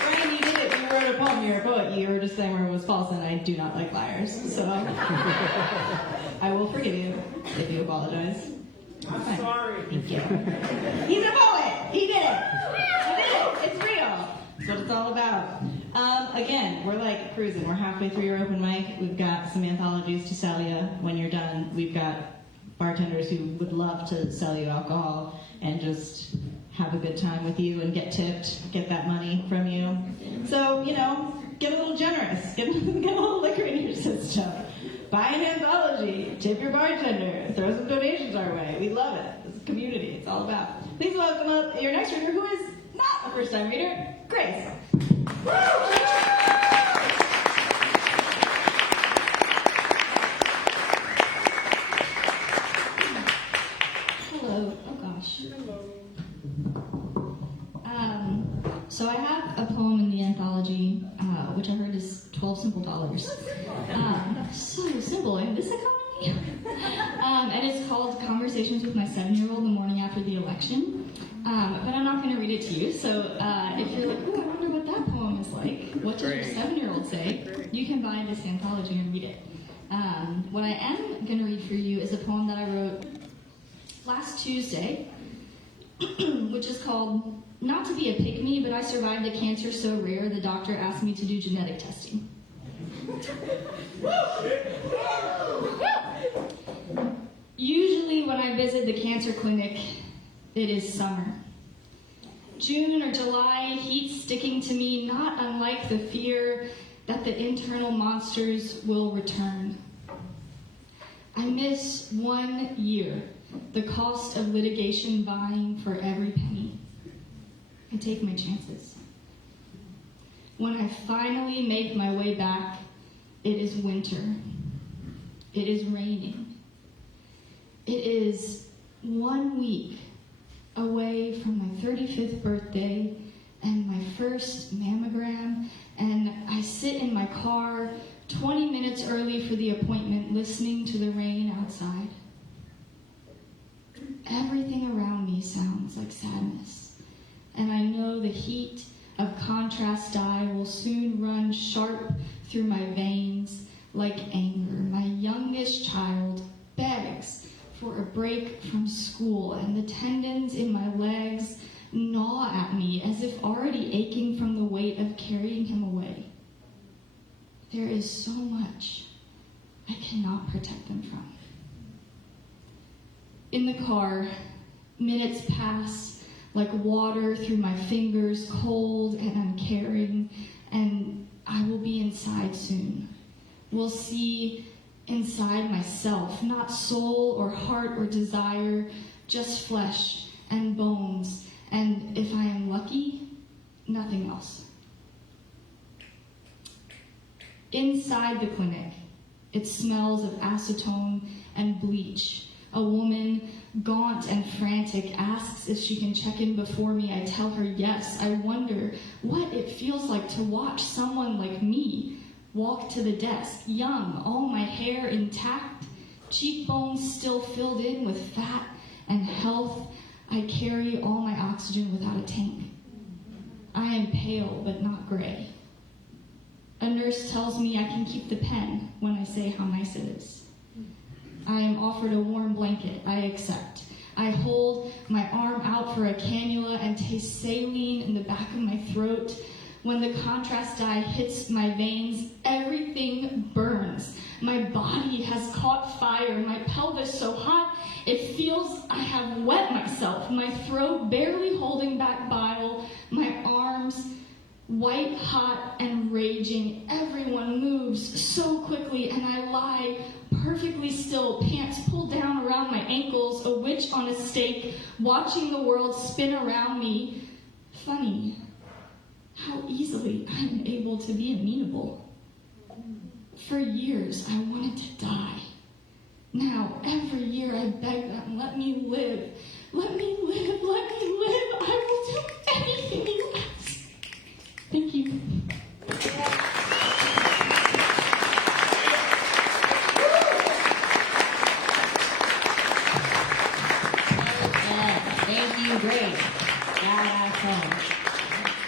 Ryan, you did it. You wrote a poem. You're a poet. Your disclaimer was false, and I do not like liars. So I will forgive you if you apologize. I'm sorry. Thank you. He's a poet. He did it. He did it. It's real. That's what it's all about. Again, we're like cruising. We're halfway through your open mic. We've got some anthologies to sell you when you're done. We've got bartenders who would love to sell you alcohol and just have a good time with you and get tipped, get that money from you. So, get a little generous. Get a little liquor in your system. Buy an anthology. Tip your bartender. Throw some donations our way. We love it. It's a community. It's all about. Please welcome up your next reader, who is not a first-time reader, Grace. Hello. Oh gosh. So I have a poem in the anthology, which I heard is 12 Simple Dollars. So simple in this economy. And it's called Conversations with My 7-Year-Old the Morning After the Election. But I'm not going to read it to you. So if you're like, oh, I wonder what that poem is like, what does your 7-year-old say? You can buy this anthology and read it. What I am going to read for you is a poem that I wrote last Tuesday, which is called Not to be a pick-me, but I survived a cancer so rare the doctor asked me to do genetic testing. Usually when I visit the cancer clinic, it is summer. June or July, heat sticking to me, not unlike the fear that the internal monsters will return. I miss 1 year, the cost of litigation vying for every penny. I take my chances. When I finally make my way back, it is winter. It is raining. It is 1 week away from my 35th birthday and my first mammogram, and I sit in my car 20 minutes early for the appointment, listening to the rain outside. Everything around me sounds like sadness, and I know the heat of contrast dye will soon run sharp through my veins like anger. My youngest child begs for a break from school, and the tendons in my legs gnaw at me as if already aching from the weight of carrying him away. There is so much I cannot protect them from. In the car, minutes pass like water through my fingers, cold and uncaring, and I will be inside soon. We'll see inside myself, not soul or heart or desire, just flesh and bones, and if I am lucky, nothing else. Inside the clinic, it smells of acetone and bleach. A woman, gaunt and frantic, asks if she can check in before me. I tell her yes. I wonder what it feels like to watch someone like me walk to the desk, young, all my hair intact, cheekbones still filled in with fat and health. I carry all my oxygen without a tank. I am pale but not gray. A nurse tells me I can keep the pen when I say how nice it is. I am offered a warm blanket. I accept. I hold my arm out for a cannula and taste saline in the back of my throat. When the contrast dye hits my veins, everything burns. My body has caught fire. My pelvis so hot, it feels I have wet myself. My throat barely holding back bile. My arms white hot and raging. Everyone moves so quickly, and I lie perfectly still, pants pulled down around my ankles, a witch on a stake, watching the world spin around me. Funny how easily I'm able to be amenable. For years, I wanted to die. Now, every year I beg them, let me live. Let me live, let me live. I will do anything you ask. Thank you. Thank you, great. Badass poem.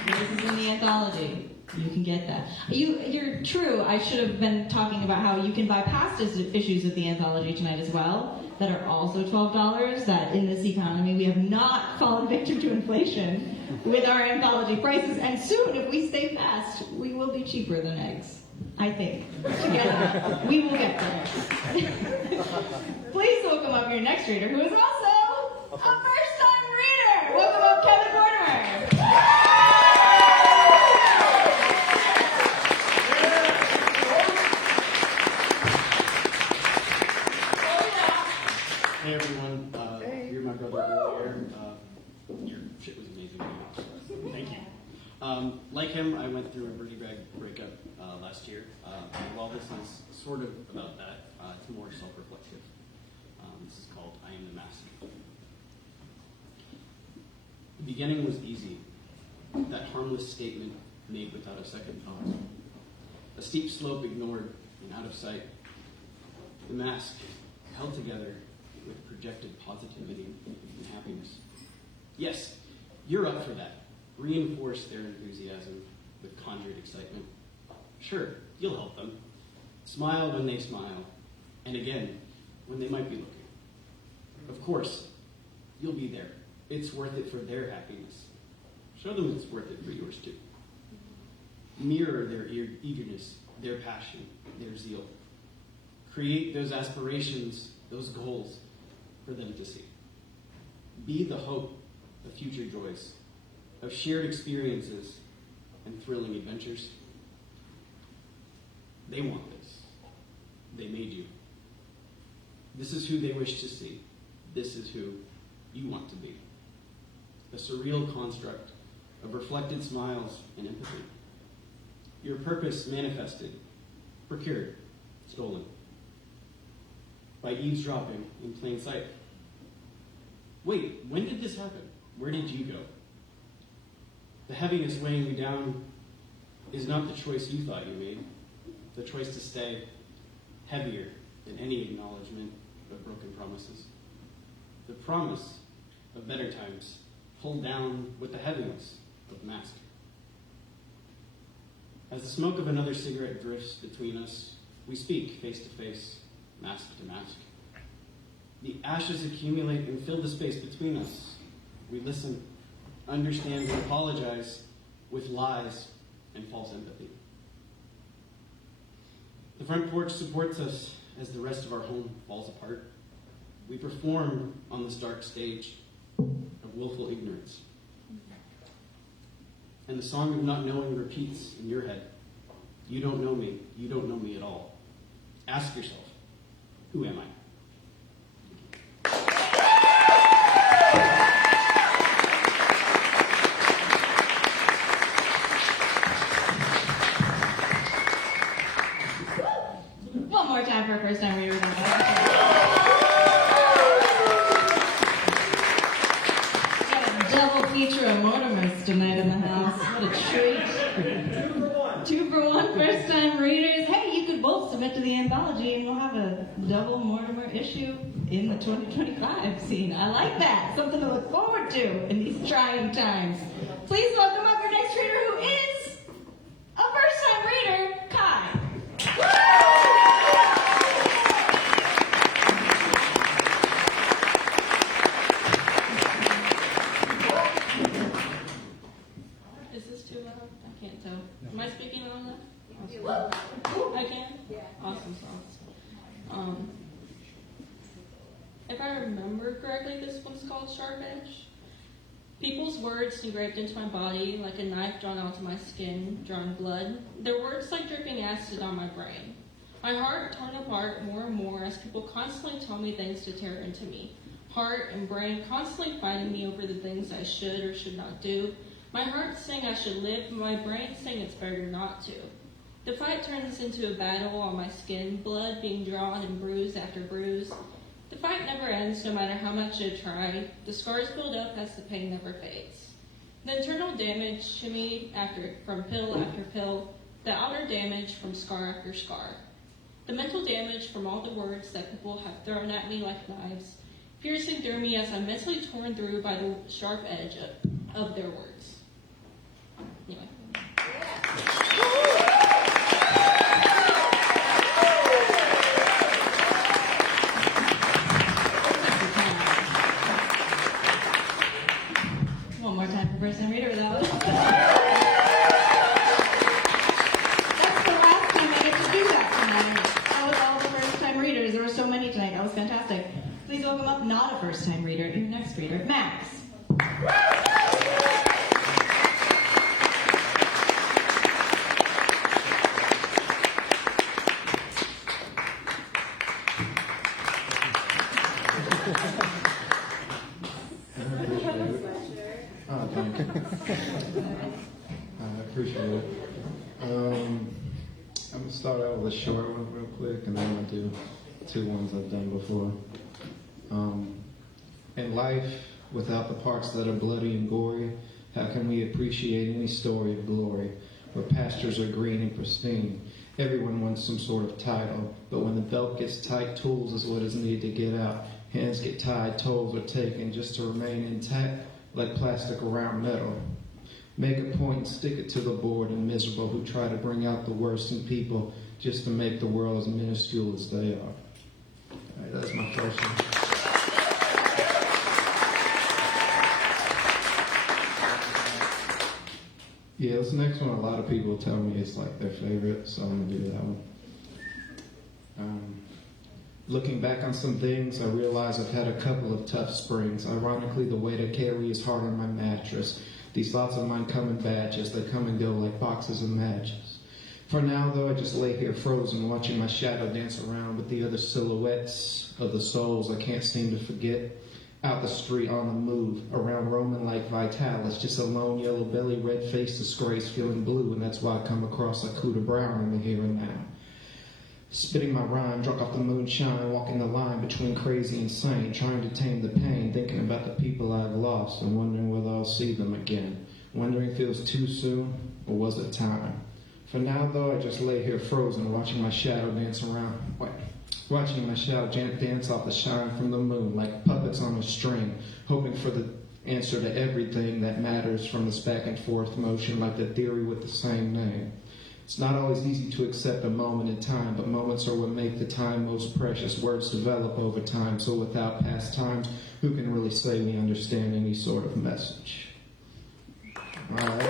This is in the anthology. You can get that. You're true. I should have been talking about how you can buy past issues of the anthology tonight as well that are also $12. That in this economy we have not fallen victim to inflation with our anthology prices, and soon, if we stay fast, we will be cheaper than eggs. I think. Together, we will get there. Please welcome up your next reader, who is also a first-time reader. Welcome up, Kevin Mortimer. Hey everyone, you're my brother earlier. Your shit was amazing. Thank you. Like him, I went through a pretty bad breakup last year. And while this is sort of about that, it's more self-reflective. This is called I Am the Mask. The beginning was easy. That harmless statement made without a second thought. A steep slope ignored and out of sight. The mask held together with projected positivity and happiness. Yes, you're up for that. Reinforce their enthusiasm with conjured excitement. Sure, you'll help them. Smile when they smile, and again, when they might be looking. Of course, you'll be there. It's worth it for their happiness. Show them it's worth it for yours too. Mirror their eagerness, their passion, their zeal. Create those aspirations, those goals for them to see. Be the hope of future joys, of shared experiences and thrilling adventures. They want this. They made you. This is who they wish to see. This is who you want to be. A surreal construct of reflected smiles and empathy. Your purpose manifested, procured, stolen. By eavesdropping in plain sight. Wait, when did this happen? Where did you go? The heaviness weighing you down is not the choice you thought you made. The choice to stay heavier than any acknowledgement of broken promises. The promise of better times pulled down with the heaviness of the mask. As the smoke of another cigarette drifts between us, we speak face to face, mask to mask. The ashes accumulate and fill the space between us. We listen, understand, and apologize with lies and false empathy. The front porch supports us as the rest of our home falls apart. We perform on this dark stage of willful ignorance. And the song of not knowing repeats in your head. You don't know me. You don't know me at all. Ask yourself, who am I? One more time for a first time reader. Double feature of Mortimers tonight in the house. What a treat. 2 for 1 first time readers. Hey, you could both both submit to the anthology, and we'll have a double Mortimer issue in the 2025 scene. I like that. Something to look forward to in these trying times. Please welcome up our next reader, who is a first-time reader, Kai. Is this too loud? I can't tell. Am I speaking loud enough? Awesome. I can? Yeah. Awesome sauce. If I remember correctly, this one's called Sharp Edge. People's words engraved into my body like a knife drawn onto my skin, drawing blood. Their words like dripping acid on my brain. My heart torn apart more and more as people constantly tell me things to tear into me. Heart and brain constantly fighting me over the things I should or should not do. My heart saying I should live, but my brain saying it's better not to. The fight turns into a battle on my skin, blood being drawn and bruise after bruise. The fight never ends, no matter how much I try. The scars build up as the pain never fades. The internal damage to me from pill after pill, the outer damage from scar after scar. The mental damage from all the words that people have thrown at me like knives, piercing through me as I'm mentally torn through by the sharp edge of their words. Anyway. One more time for first-time reader, that was. That's the last time I get to do that tonight. That was all the first-time readers. There were so many tonight. That was fantastic. Please welcome up not a first-time reader, your next reader, Max. I appreciate it. I'm going to start out with a short one real quick, and then I'm going to do two ones I've done before. In life, without the parts that are bloody and gory, how can we appreciate any story of glory, where pastures are green and pristine? Everyone wants some sort of title, but when the belt gets tight, tools is what is needed to get out. Hands get tied, toes are taken just to remain intact, like plastic around metal. Make a point and stick it to the bored and miserable who try to bring out the worst in people just to make the world as minuscule as they are. All right, that's my first one. Yeah, this next one, a lot of people tell me it's like their favorite, so I'm gonna do that one. Looking back on some things, I realize I've had a couple of tough springs. Ironically, the weight I carry is hard on my mattress. These thoughts of mine come in batches. They come and go like boxes of matches. For now, though, I just lay here frozen, watching my shadow dance around with the other silhouettes of the souls I can't seem to forget. Out the street, on the move, around roaming like Vitalis, just a lone yellow belly, red-faced disgrace, feeling blue, and that's why I come across like Cuda Brown in the here and now. Spitting my rhyme, drunk off the moonshine, walking the line between crazy and sane, trying to tame the pain, thinking about the people I've lost, and wondering whether I'll see them again. Wondering if it was too soon, or was it time? For now, though, I just lay here frozen, watching my shadow dance around. Watching my shadow dance off the shine from the moon, like puppets on a string, hoping for the answer to everything that matters from this back and forth motion, like the theory with the same name. It's not always easy to accept a moment in time, but moments are what make the time most precious. Words develop over time, so without past times, who can really say we understand any sort of message? All right.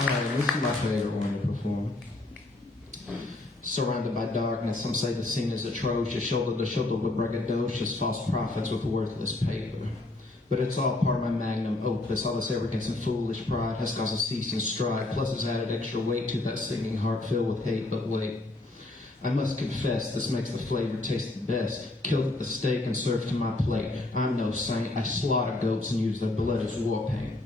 All right, this is my favorite one to perform. Surrounded by darkness, some say the scene is atrocious, shoulder to shoulder with braggadocious false prophets with worthless paper. But it's all part of my magnum opus. All this arrogance and foolish pride has caused a cease and stride. Plus has added extra weight to that singing heart filled with hate. But wait, I must confess, this makes the flavor taste the best. Killed at the stake and served to my plate. I'm no saint. I slaughter goats and use their blood as war paint.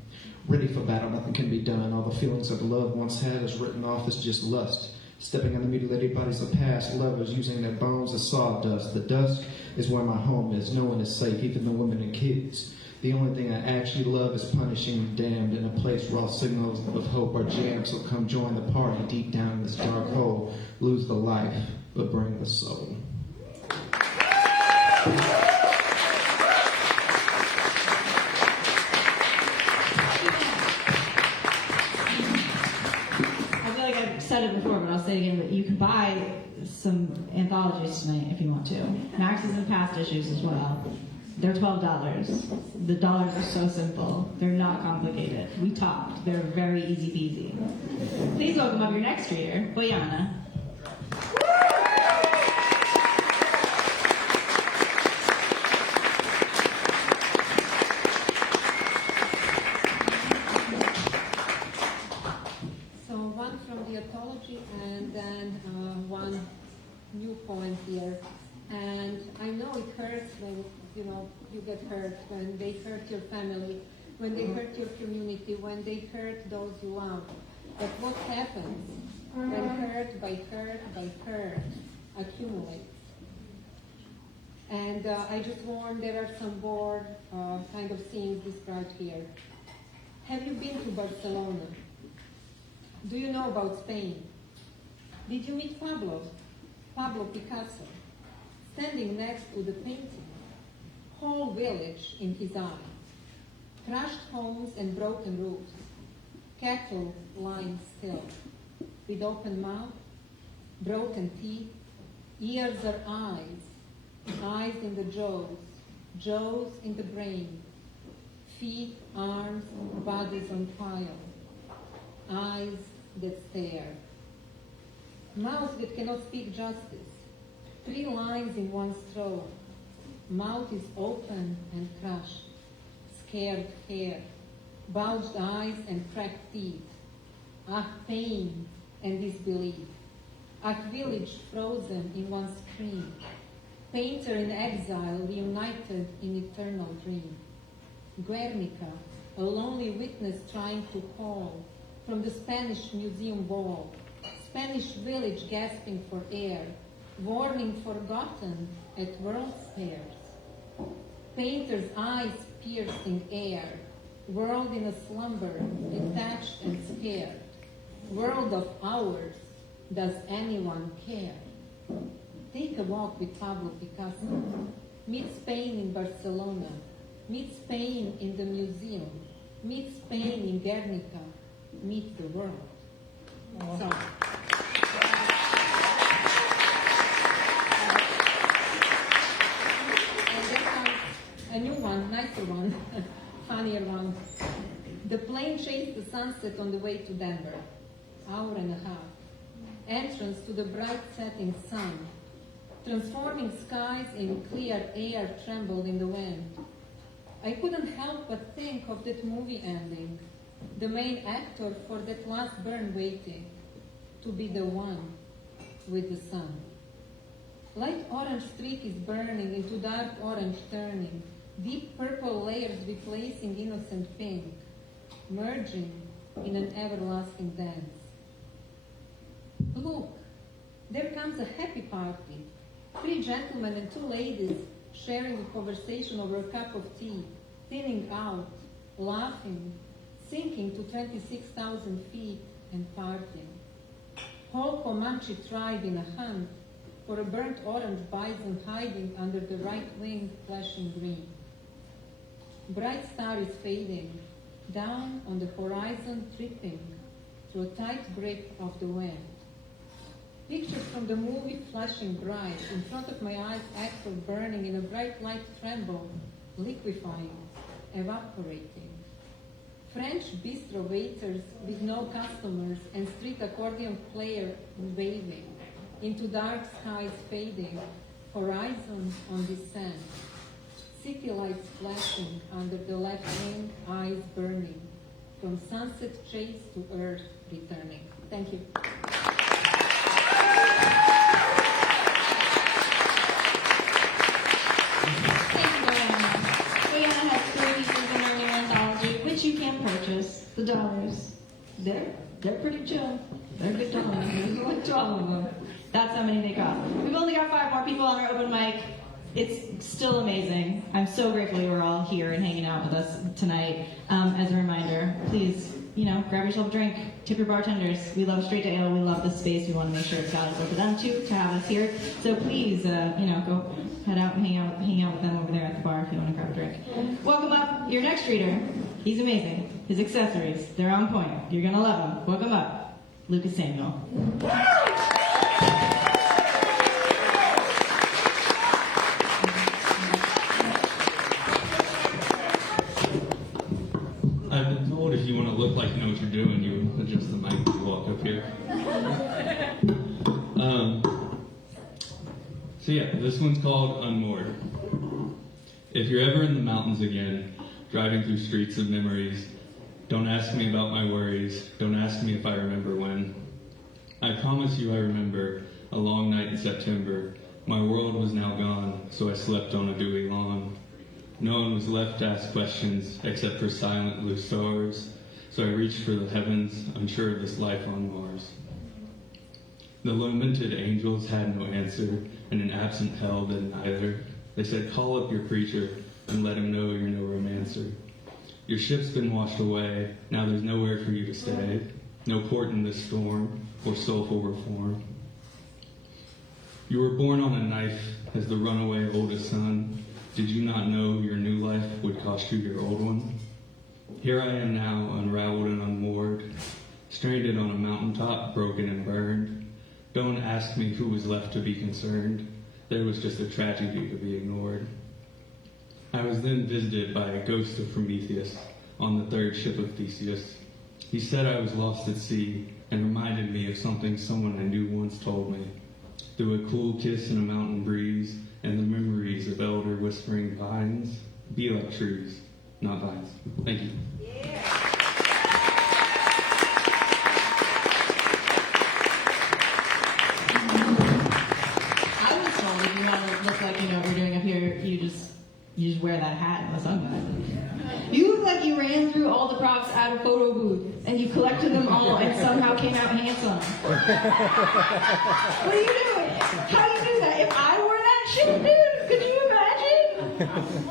Ready for battle, nothing can be done. All the feelings of love once had is written off as just lust. Stepping on the mutilated bodies of past lovers, using their bones as sawdust. The dusk is where my home is. No one is safe, even the women and kids. The only thing I actually love is punishing the damned in a place where all signals of hope are jammed. So come join the party deep down in this dark hole. Lose the life, but bring the soul. I feel like I've said it before, but I'll say it again. But you can buy some anthologies tonight if you want to. Max's and past issues as well. They're $12. The dollars are so simple. They're not complicated. We talked. They're very easy peasy. Please welcome up your next reader, Boyana. So one from the anthology and then one new poem here. And I know it hurts when you get hurt, when they hurt your family, when they hurt your community, when they hurt those you love. But what happens when hurt by hurt accumulates? And I just warned there are some bored kind of scenes described here. Have you been to Barcelona? Do you know about Spain? Did you meet Pablo Picasso, standing next to the painting? Whole village in his eye. Crushed homes and broken roofs. Cattle lying still. With open mouth, broken teeth. Ears are eyes. Eyes in the jaws. Jaws in the brain. Feet, arms, bodies on fire. Eyes that stare. Mouth that cannot speak justice. 3 lines in one stroke. Mouth is open and crushed. Scared hair. Bulged eyes and cracked teeth. Ah, pain and disbelief. Ah, village frozen in one screen. Painter in exile reunited in eternal dream. Guernica, a lonely witness trying to call from the Spanish museum wall. Spanish village gasping for air. Warning forgotten at world's fairs. Painter's eyes piercing air. World in a slumber, detached and scared. World of ours, does anyone care? Take a walk with Pablo Picasso. Meet Spain in Barcelona. Meet Spain in the museum. Meet Spain in Guernica. Meet the world. So, and then comes a new one, nicer one, funnier one. The plane chased the sunset on the way to Denver. Hour and a half. Entrance to the bright setting sun. Transforming skies in clear air trembled in the wind. I couldn't help but think of that movie ending. The main actor for that last burn waiting to be the one with the sun. Light orange streak is burning into dark orange turning, deep purple layers replacing innocent pink, merging in an everlasting dance. Look, there comes a happy party. 3 gentlemen and 2 ladies sharing a conversation over a cup of tea, thinning out, laughing, sinking to 26,000 feet and parting. Whole Comanche tribe in a hunt for a burnt orange bison hiding under the right wing flashing green. Bright star is fading, down on the horizon tripping through a tight grip of the wind. Pictures from the movie flashing bright, in front of my eyes acts of burning in a bright light tremble, liquefying, evaporating. French bistro waiters with no customers and street accordion player waving, into dark skies fading, horizon on descent. City lights flashing under the left wing, eyes burning, from sunset chase to earth returning. Thank you. Brianna has 3 pieces in her new anthology, which you can purchase. The dollars, they're pretty chill. They're good dollars. There's like 12 of them. That's how many they cost. We've only got 5 more people on our open mic. it's still amazing. I'm so grateful you were all here and hanging out with us tonight. As a remander, please, grab yourself a drink, tip your bartenders. We love Straight to Ale. We love this space. We want to make sure it's valuable for them too to have us here. So please, go head out and hang out with them over there at the bar if you want to grab a drink. Welcome up your next reader. He's amazing. His accessories, they're on point. You're gonna love him. Welcome up, Lucas Samuel. I've been told if you want to look like you know what you're doing, you adjust the mic when you walk up here. So yeah, this one's called Unmoored. If you're ever in the mountains again, driving through streets of memories, don't ask me about my worries, don't ask me if I remember when. I promise you I remember a long night in September. My world was now gone, so I slept on a dewy lawn. No one was left to ask questions except for silent blue stars, so I reached for the heavens, unsure of this life on Mars. The lamented angels had no answer, and an absent hell did neither. They said, call up your preacher and let him know you're no romancer. Your ship's been washed away, now there's nowhere for you to stay. No port in this storm, or soulful reform. You were born on a knife as the runaway oldest son. Did you not know your new life would cost you your old one? Here I am now, unraveled and unmoored, stranded on a mountaintop, broken and burned. Don't ask me who was left to be concerned. There was just a tragedy to be ignored. I was then visited by a ghost of Prometheus on the third ship of Theseus. He said I was lost at sea and reminded me of something someone I knew once told me. Through a cool kiss in a mountain breeze and the memories of elder whispering vines, be like trees, not vines. Thank you. I was told if you want to look like you know what you're doing up here, you just wear that hat and the sunglasses. You look like you ran through all the props at a photo booth and you collected them all and somehow came out handsome. What are you doing? How do you do that? If I wore that shit, dude, could you imagine?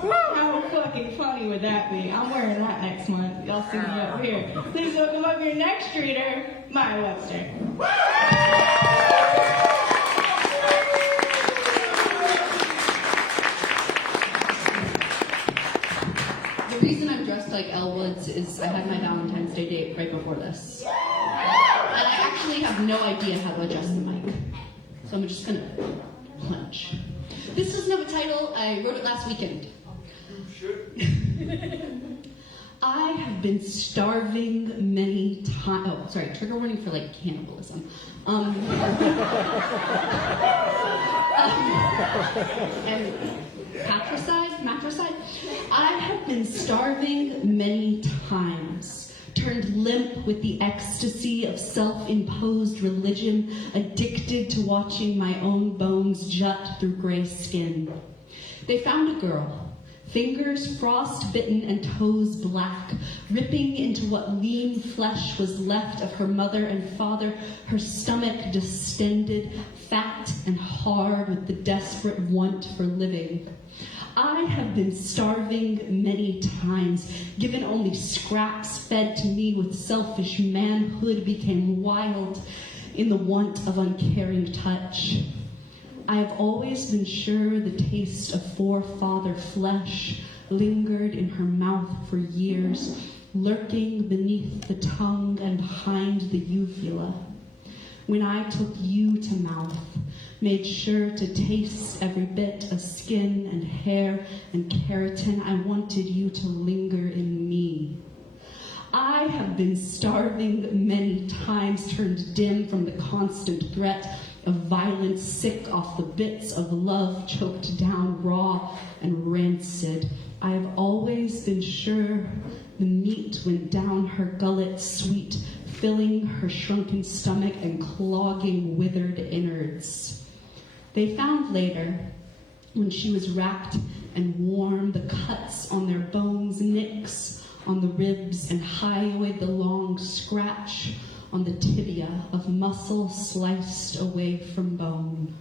How fucking funny would that be? I'm wearing that next month. Y'all see me up here. Please welcome up your next reader, Maya Webster. The reason I'm dressed like Elle Woods is I had my Valentine's Day date right before this. And I actually have no idea how to adjust the mic. So I'm just gonna punch. This doesn't have a title, I wrote it last weekend. I have been starving many times. Oh, sorry, trigger warning for like cannibalism. And matricide. I have been starving many times, turned limp with the ecstasy of self-imposed religion, addicted to watching my own bones jut through gray skin. They found a girl, fingers frost-bitten and toes black, ripping into what lean flesh was left of her mother and father, her stomach distended, fat and hard with the desperate want for living. I have been starving many times, given only scraps fed to me with selfish manhood became wild in the want of uncaring touch. I have always been sure the taste of forefather flesh lingered in her mouth for years, lurking beneath the tongue and behind the uvula. When I took you to mouth, made sure to taste every bit of skin and hair and keratin, I wanted you to linger in me. I have been starving many times, turned dim from the constant threat of violence, sick off the bits of love, choked down raw and rancid. I have always been sure the meat went down her gullet sweet, filling her shrunken stomach and clogging withered innards. They found later, when she was wrapped and warm, the cuts on their bones, nicks on the ribs, and highwayed the long scratch on the tibia of muscle sliced away from bone.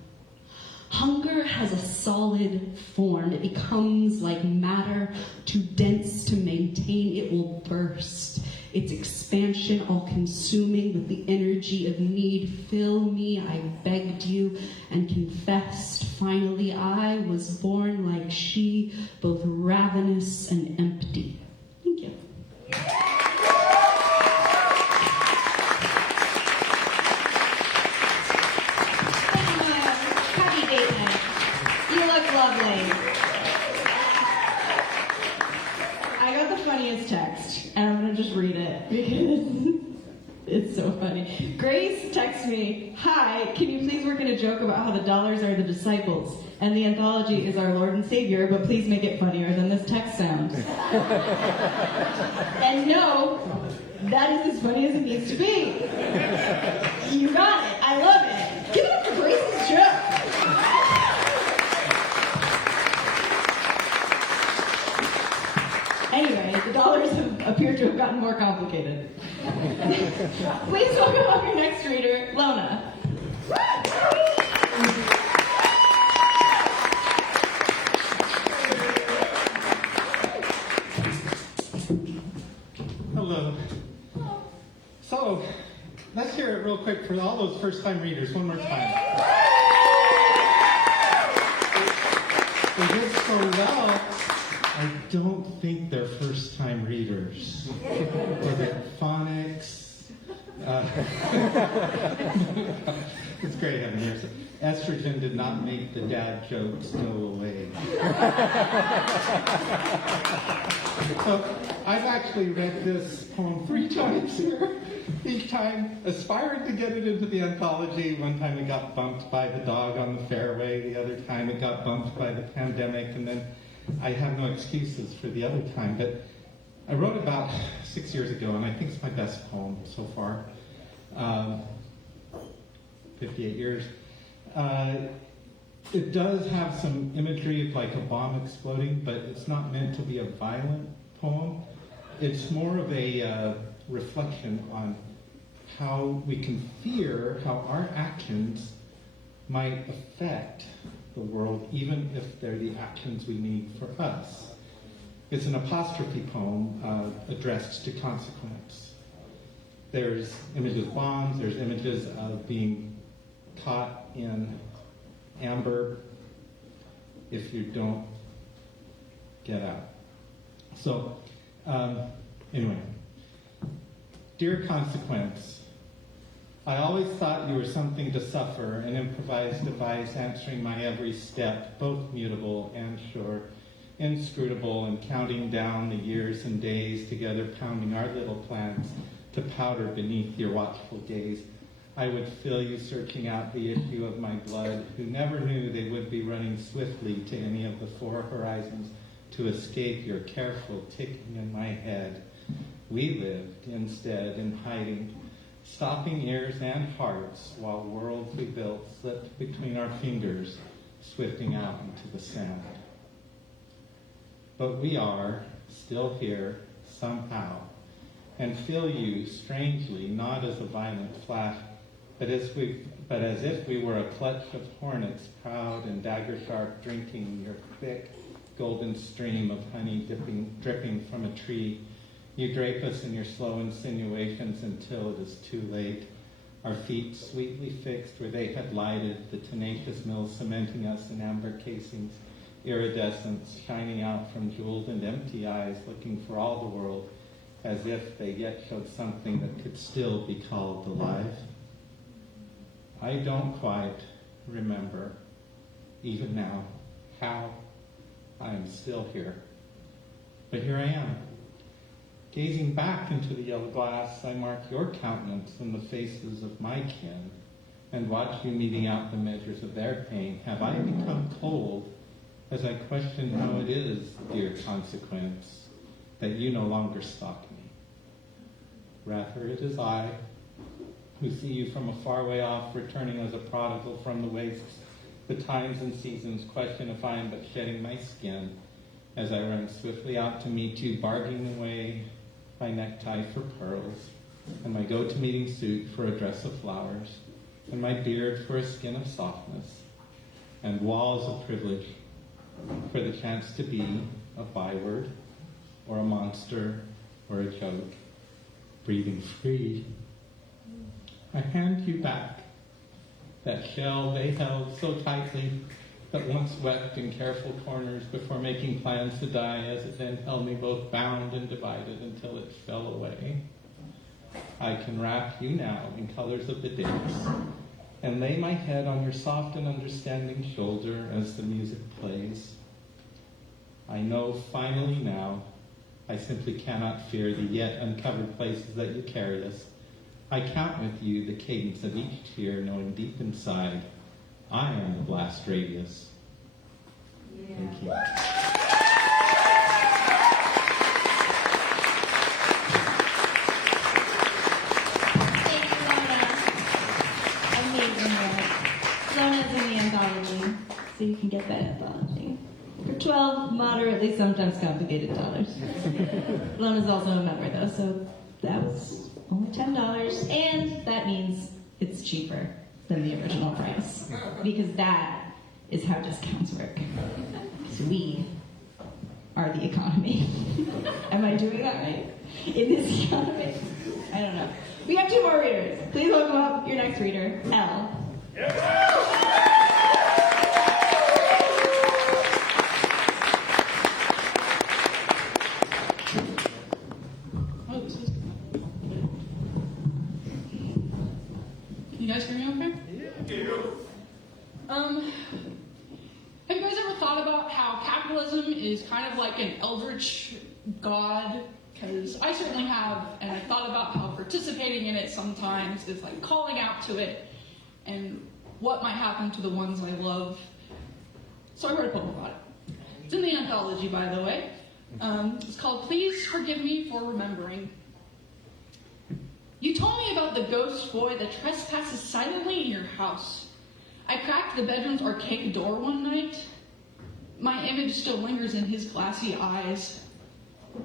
Hunger has a solid form. It becomes like matter, too dense to maintain. It will burst. Its expansion all-consuming with the energy of need. Fill me, I begged you, and confessed. Finally, I was born like she, both ravenous and empty. Thank you. Happy date night. You look lovely. I got the funniest text, and I'm going to just read it because it's so funny. Grace texts me, "Hi, can you please work in a joke about how the dollars are the disciples and the anthology is our Lord and Savior, but please make it funnier than this text sounds." And no, that is as funny as it needs to be. You got it. I love it. Give it up for Grace's joke. Anyway, the dollars appear to have gotten more complicated. Please welcome up your next reader, Lona. Hello. So, let's hear it real quick for all those first-time readers one more time. They did so well, I don't think they're first-time readers. Was it phonics? It's great having you here. So, estrogen did not make the dad jokes go away. So, I've actually read this poem 3 times here. Each time aspiring to get it into the anthology. One time it got bumped by the dog on the fairway. The other time it got bumped by the pandemic. And then I have no excuses for the other time. But I wrote about 6 years ago, and I think it's my best poem so far. 58 years. It does have some imagery of like a bomb exploding, but it's not meant to be a violent poem. It's more of a reflection on how we can fear how our actions might affect the world, even if they're the actions we need for us. It's an apostrophe poem addressed to consequence. There's images of bombs, there's images of being caught in amber if you don't get out. So, anyway, dear consequence, I always thought you were something to suffer, an improvised device answering my every step, both mutable and sure, inscrutable, and counting down the years and days together, pounding our little plans to powder beneath your watchful gaze. I would feel you searching out the issue of my blood, who never knew they would be running swiftly to any of the 4 horizons to escape your careful ticking in my head. We lived instead in hiding, stopping ears and hearts while worlds we built slipped between our fingers, swifting out into the sound. But we are still here somehow, and feel you strangely, not as a violent flash, but as if we were a clutch of hornets, proud and dagger-sharp, drinking your thick, golden stream of honey dripping from a tree. You drape us in your slow insinuations until it is too late. Our feet sweetly fixed where they had lighted, the tenacious mill cementing us in amber casings, iridescence shining out from jeweled and empty eyes, looking for all the world, as if they yet showed something that could still be called alive. I don't quite remember, even now, how I am still here. But here I am. Gazing back into the yellow glass, I mark your countenance in the faces of my kin, and watch you meting out the measures of their pain. Have I become cold as I question how it is, dear consequence, that you no longer stalk me? Rather, it is I, who see you from a far way off, returning as a prodigal from the wastes. The times and seasons question if I am but shedding my skin, as I run swiftly out to meet you, bargaining away my necktie for pearls, and my go-to-meeting suit for a dress of flowers, and my beard for a skin of softness. and walls of privilege for the chance to be a byword or a monster or a joke, breathing free. I hand you back that shell they held so tightly that once wept in careful corners before making plans to die, as it then held me both bound and divided until it fell away. I can wrap you now in colors of the days and lay my head on your soft and understanding shoulder as the music plays. I know finally now I simply cannot fear the yet uncovered places that you carry us. I count with you the cadence of each tear, knowing deep inside I am the blast radius. Thank you. Amazing work. Lona's in the anthology, so you can get that anthology. For 12 moderately, sometimes complicated dollars. Lona's also a member though, so that was only $10, and that means it's cheaper than the original price, because that is how discounts work. So we are the economy. Am I doing that right? In this economy? I don't know. We have 2 more readers. Please welcome up your next reader, Elle. You guys hear me okay? Yeah. Have you guys ever thought about how capitalism is kind of like an eldritch god? Because I certainly have, and I've thought about how participating in it sometimes is like calling out to it and what might happen to the ones I love. So I wrote a poem about it. It's in the anthology, by the way. It's called Please Forgive Me for Remembering. You told me about the ghost boy that trespasses silently in your house. I cracked the bedroom's archaic door one night. My image still lingers in his glassy eyes.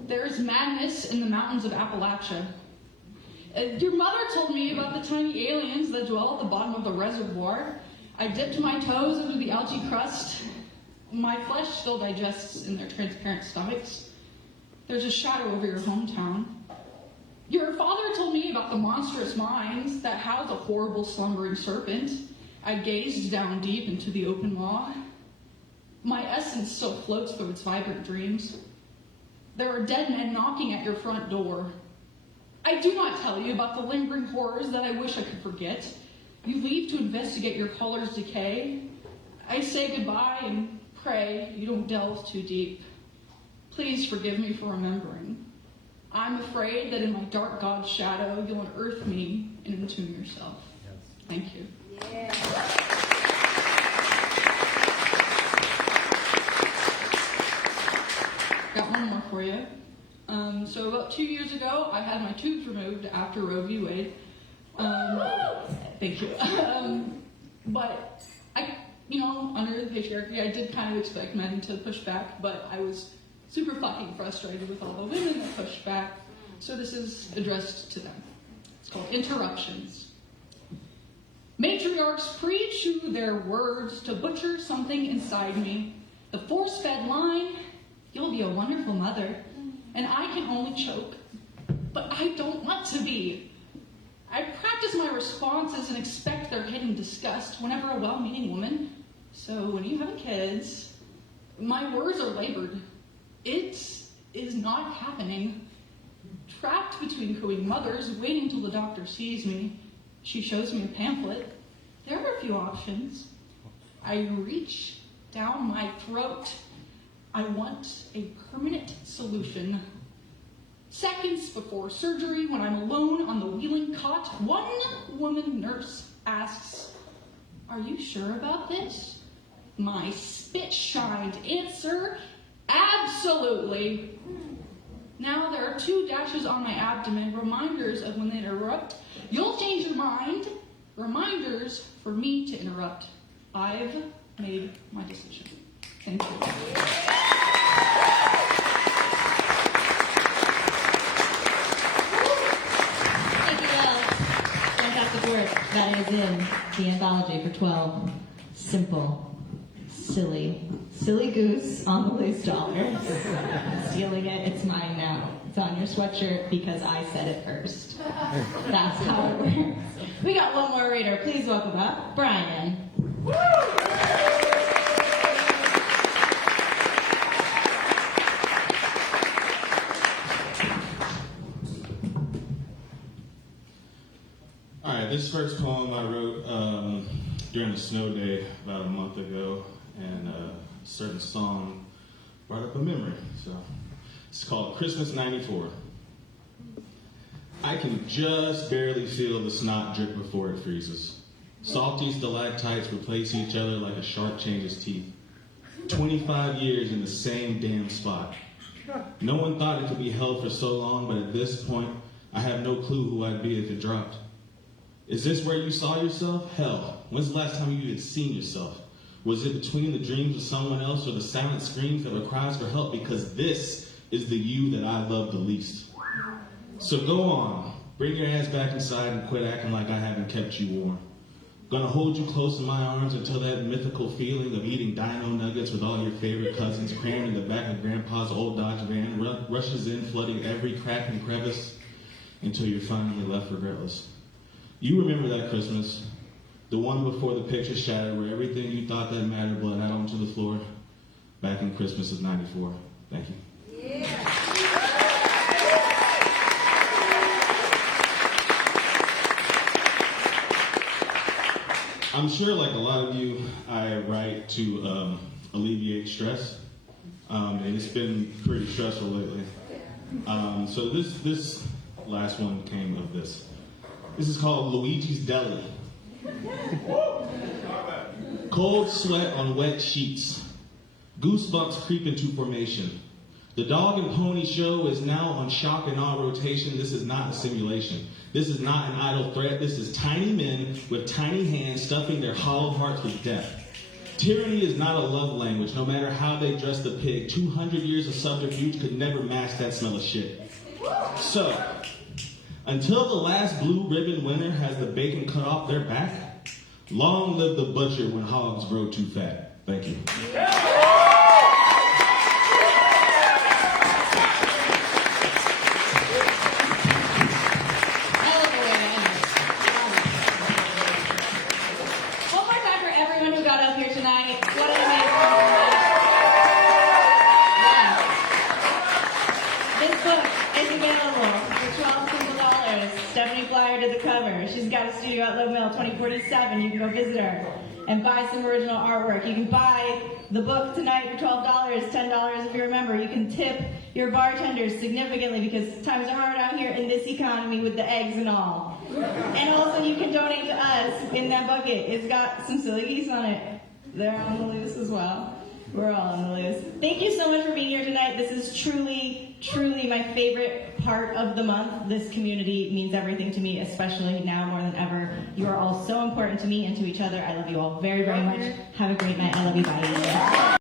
There is madness in the mountains of Appalachia. Your mother told me about the tiny aliens that dwell at the bottom of the reservoir. I dipped my toes into the algae crust. My flesh still digests in their transparent stomachs. There's a shadow over your hometown. Your father told me about the monstrous mines that house a horrible slumbering serpent. I gazed down deep into the open maw. My essence still floats through its vibrant dreams. There are dead men knocking at your front door. I do not tell you about the lingering horrors that I wish I could forget. You leave to investigate your color's decay. I say goodbye and pray you don't delve too deep. Please forgive me for remembering. I'm afraid that in my dark god's shadow, you'll unearth me and entomb yourself. Thank you. Yeah. Got one more for you. So about 2 years ago, I had my tubes removed after Roe v. Wade. Thank you. But I, under the patriarchy, I did kind of expect men to push back, but I was super fucking frustrated with all the women that pushed back. So this is addressed to them. It's called Interruptions. Matriarchs preach their words to butcher something inside me. The force-fed line, you'll be a wonderful mother, and I can only choke. But I don't want to be. I practice my responses and expect their hidden disgust whenever a well-meaning woman. So when you have kids, my words are labored. It is not happening. Trapped between cooing mothers, waiting till the doctor sees me. She shows me a pamphlet. There are a few options. I reach down my throat. I want a permanent solution. Seconds before surgery, when I'm alone on the wheeling cot, one woman nurse asks, "Are you sure about this?" My spit-shined answer, "Absolutely." Now there are 2 dashes on my abdomen, reminders of when they interrupt. You'll change your mind. Reminders for me to interrupt. I've made my decision. Thank you. Thank you, Elle. Fantastic work. That is in the anthology for 12. Simple silly goose on the loose dollar. Stealing it, it's mine now. It's on your sweatshirt because I said it first. That's how it works. We got one more reader. Please welcome up Brian. All right, this first poem I wrote during a snow day about a month ago, and a certain song brought up a memory. So it's called Christmas '94. I can just barely feel the snot drip before it freezes. Salty stalactites replace each other like a shark changes teeth. 25 years in the same damn spot. No one thought it could be held for so long, but at this point, I have no clue who I'd be if it dropped. Is this where you saw yourself? Hell, when's the last time you had seen yourself? Was it between the dreams of someone else or the silent screams that were cries for help? Because this is the you that I love the least. So go on, bring your ass back inside and quit acting like I haven't kept you warm. Gonna hold you close in my arms until that mythical feeling of eating dino nuggets with all your favorite cousins crammed in the back of Grandpa's old Dodge van rushes in, flooding every crack and crevice until you're finally left regretless. You remember that Christmas, the one before the picture shattered, where everything you thought that mattered bled out onto the floor, back in Christmas of '94. Thank you. Yeah. I'm sure, like a lot of you, I write to alleviate stress, and it's been pretty stressful lately. So this last one came of this. This is called Luigi's Deli. Cold sweat on wet sheets. Goosebumps creep into formation. The dog and pony show is now on shock and awe rotation. This is not a simulation. This is not an idle threat. This is tiny men with tiny hands stuffing their hollow hearts with death. Tyranny is not a love language, no matter how they dress the pig. 200 years of subterfuge could never mask that smell of shit. So, until the last blue ribbon winner has the bacon cut off their back, long live the butcher when hogs grow too fat. Thank you. She's got a studio at Low Mill 2047. You can go visit her and buy some original artwork. You can buy the book tonight for $12, $10 if you're a member. You can tip your bartenders significantly because times are hard out here in this economy with the eggs and all. And also you can donate to us in that bucket. It's got some silly geese on it. They're on the loose as well. We're all on the loose. Thank you so much for being here tonight. This is truly, truly my favorite part of the month. This community means everything to me, especially now more than ever. You are all so important to me and to each other. I love you all very, very much. Have a great night. I love you. Bye.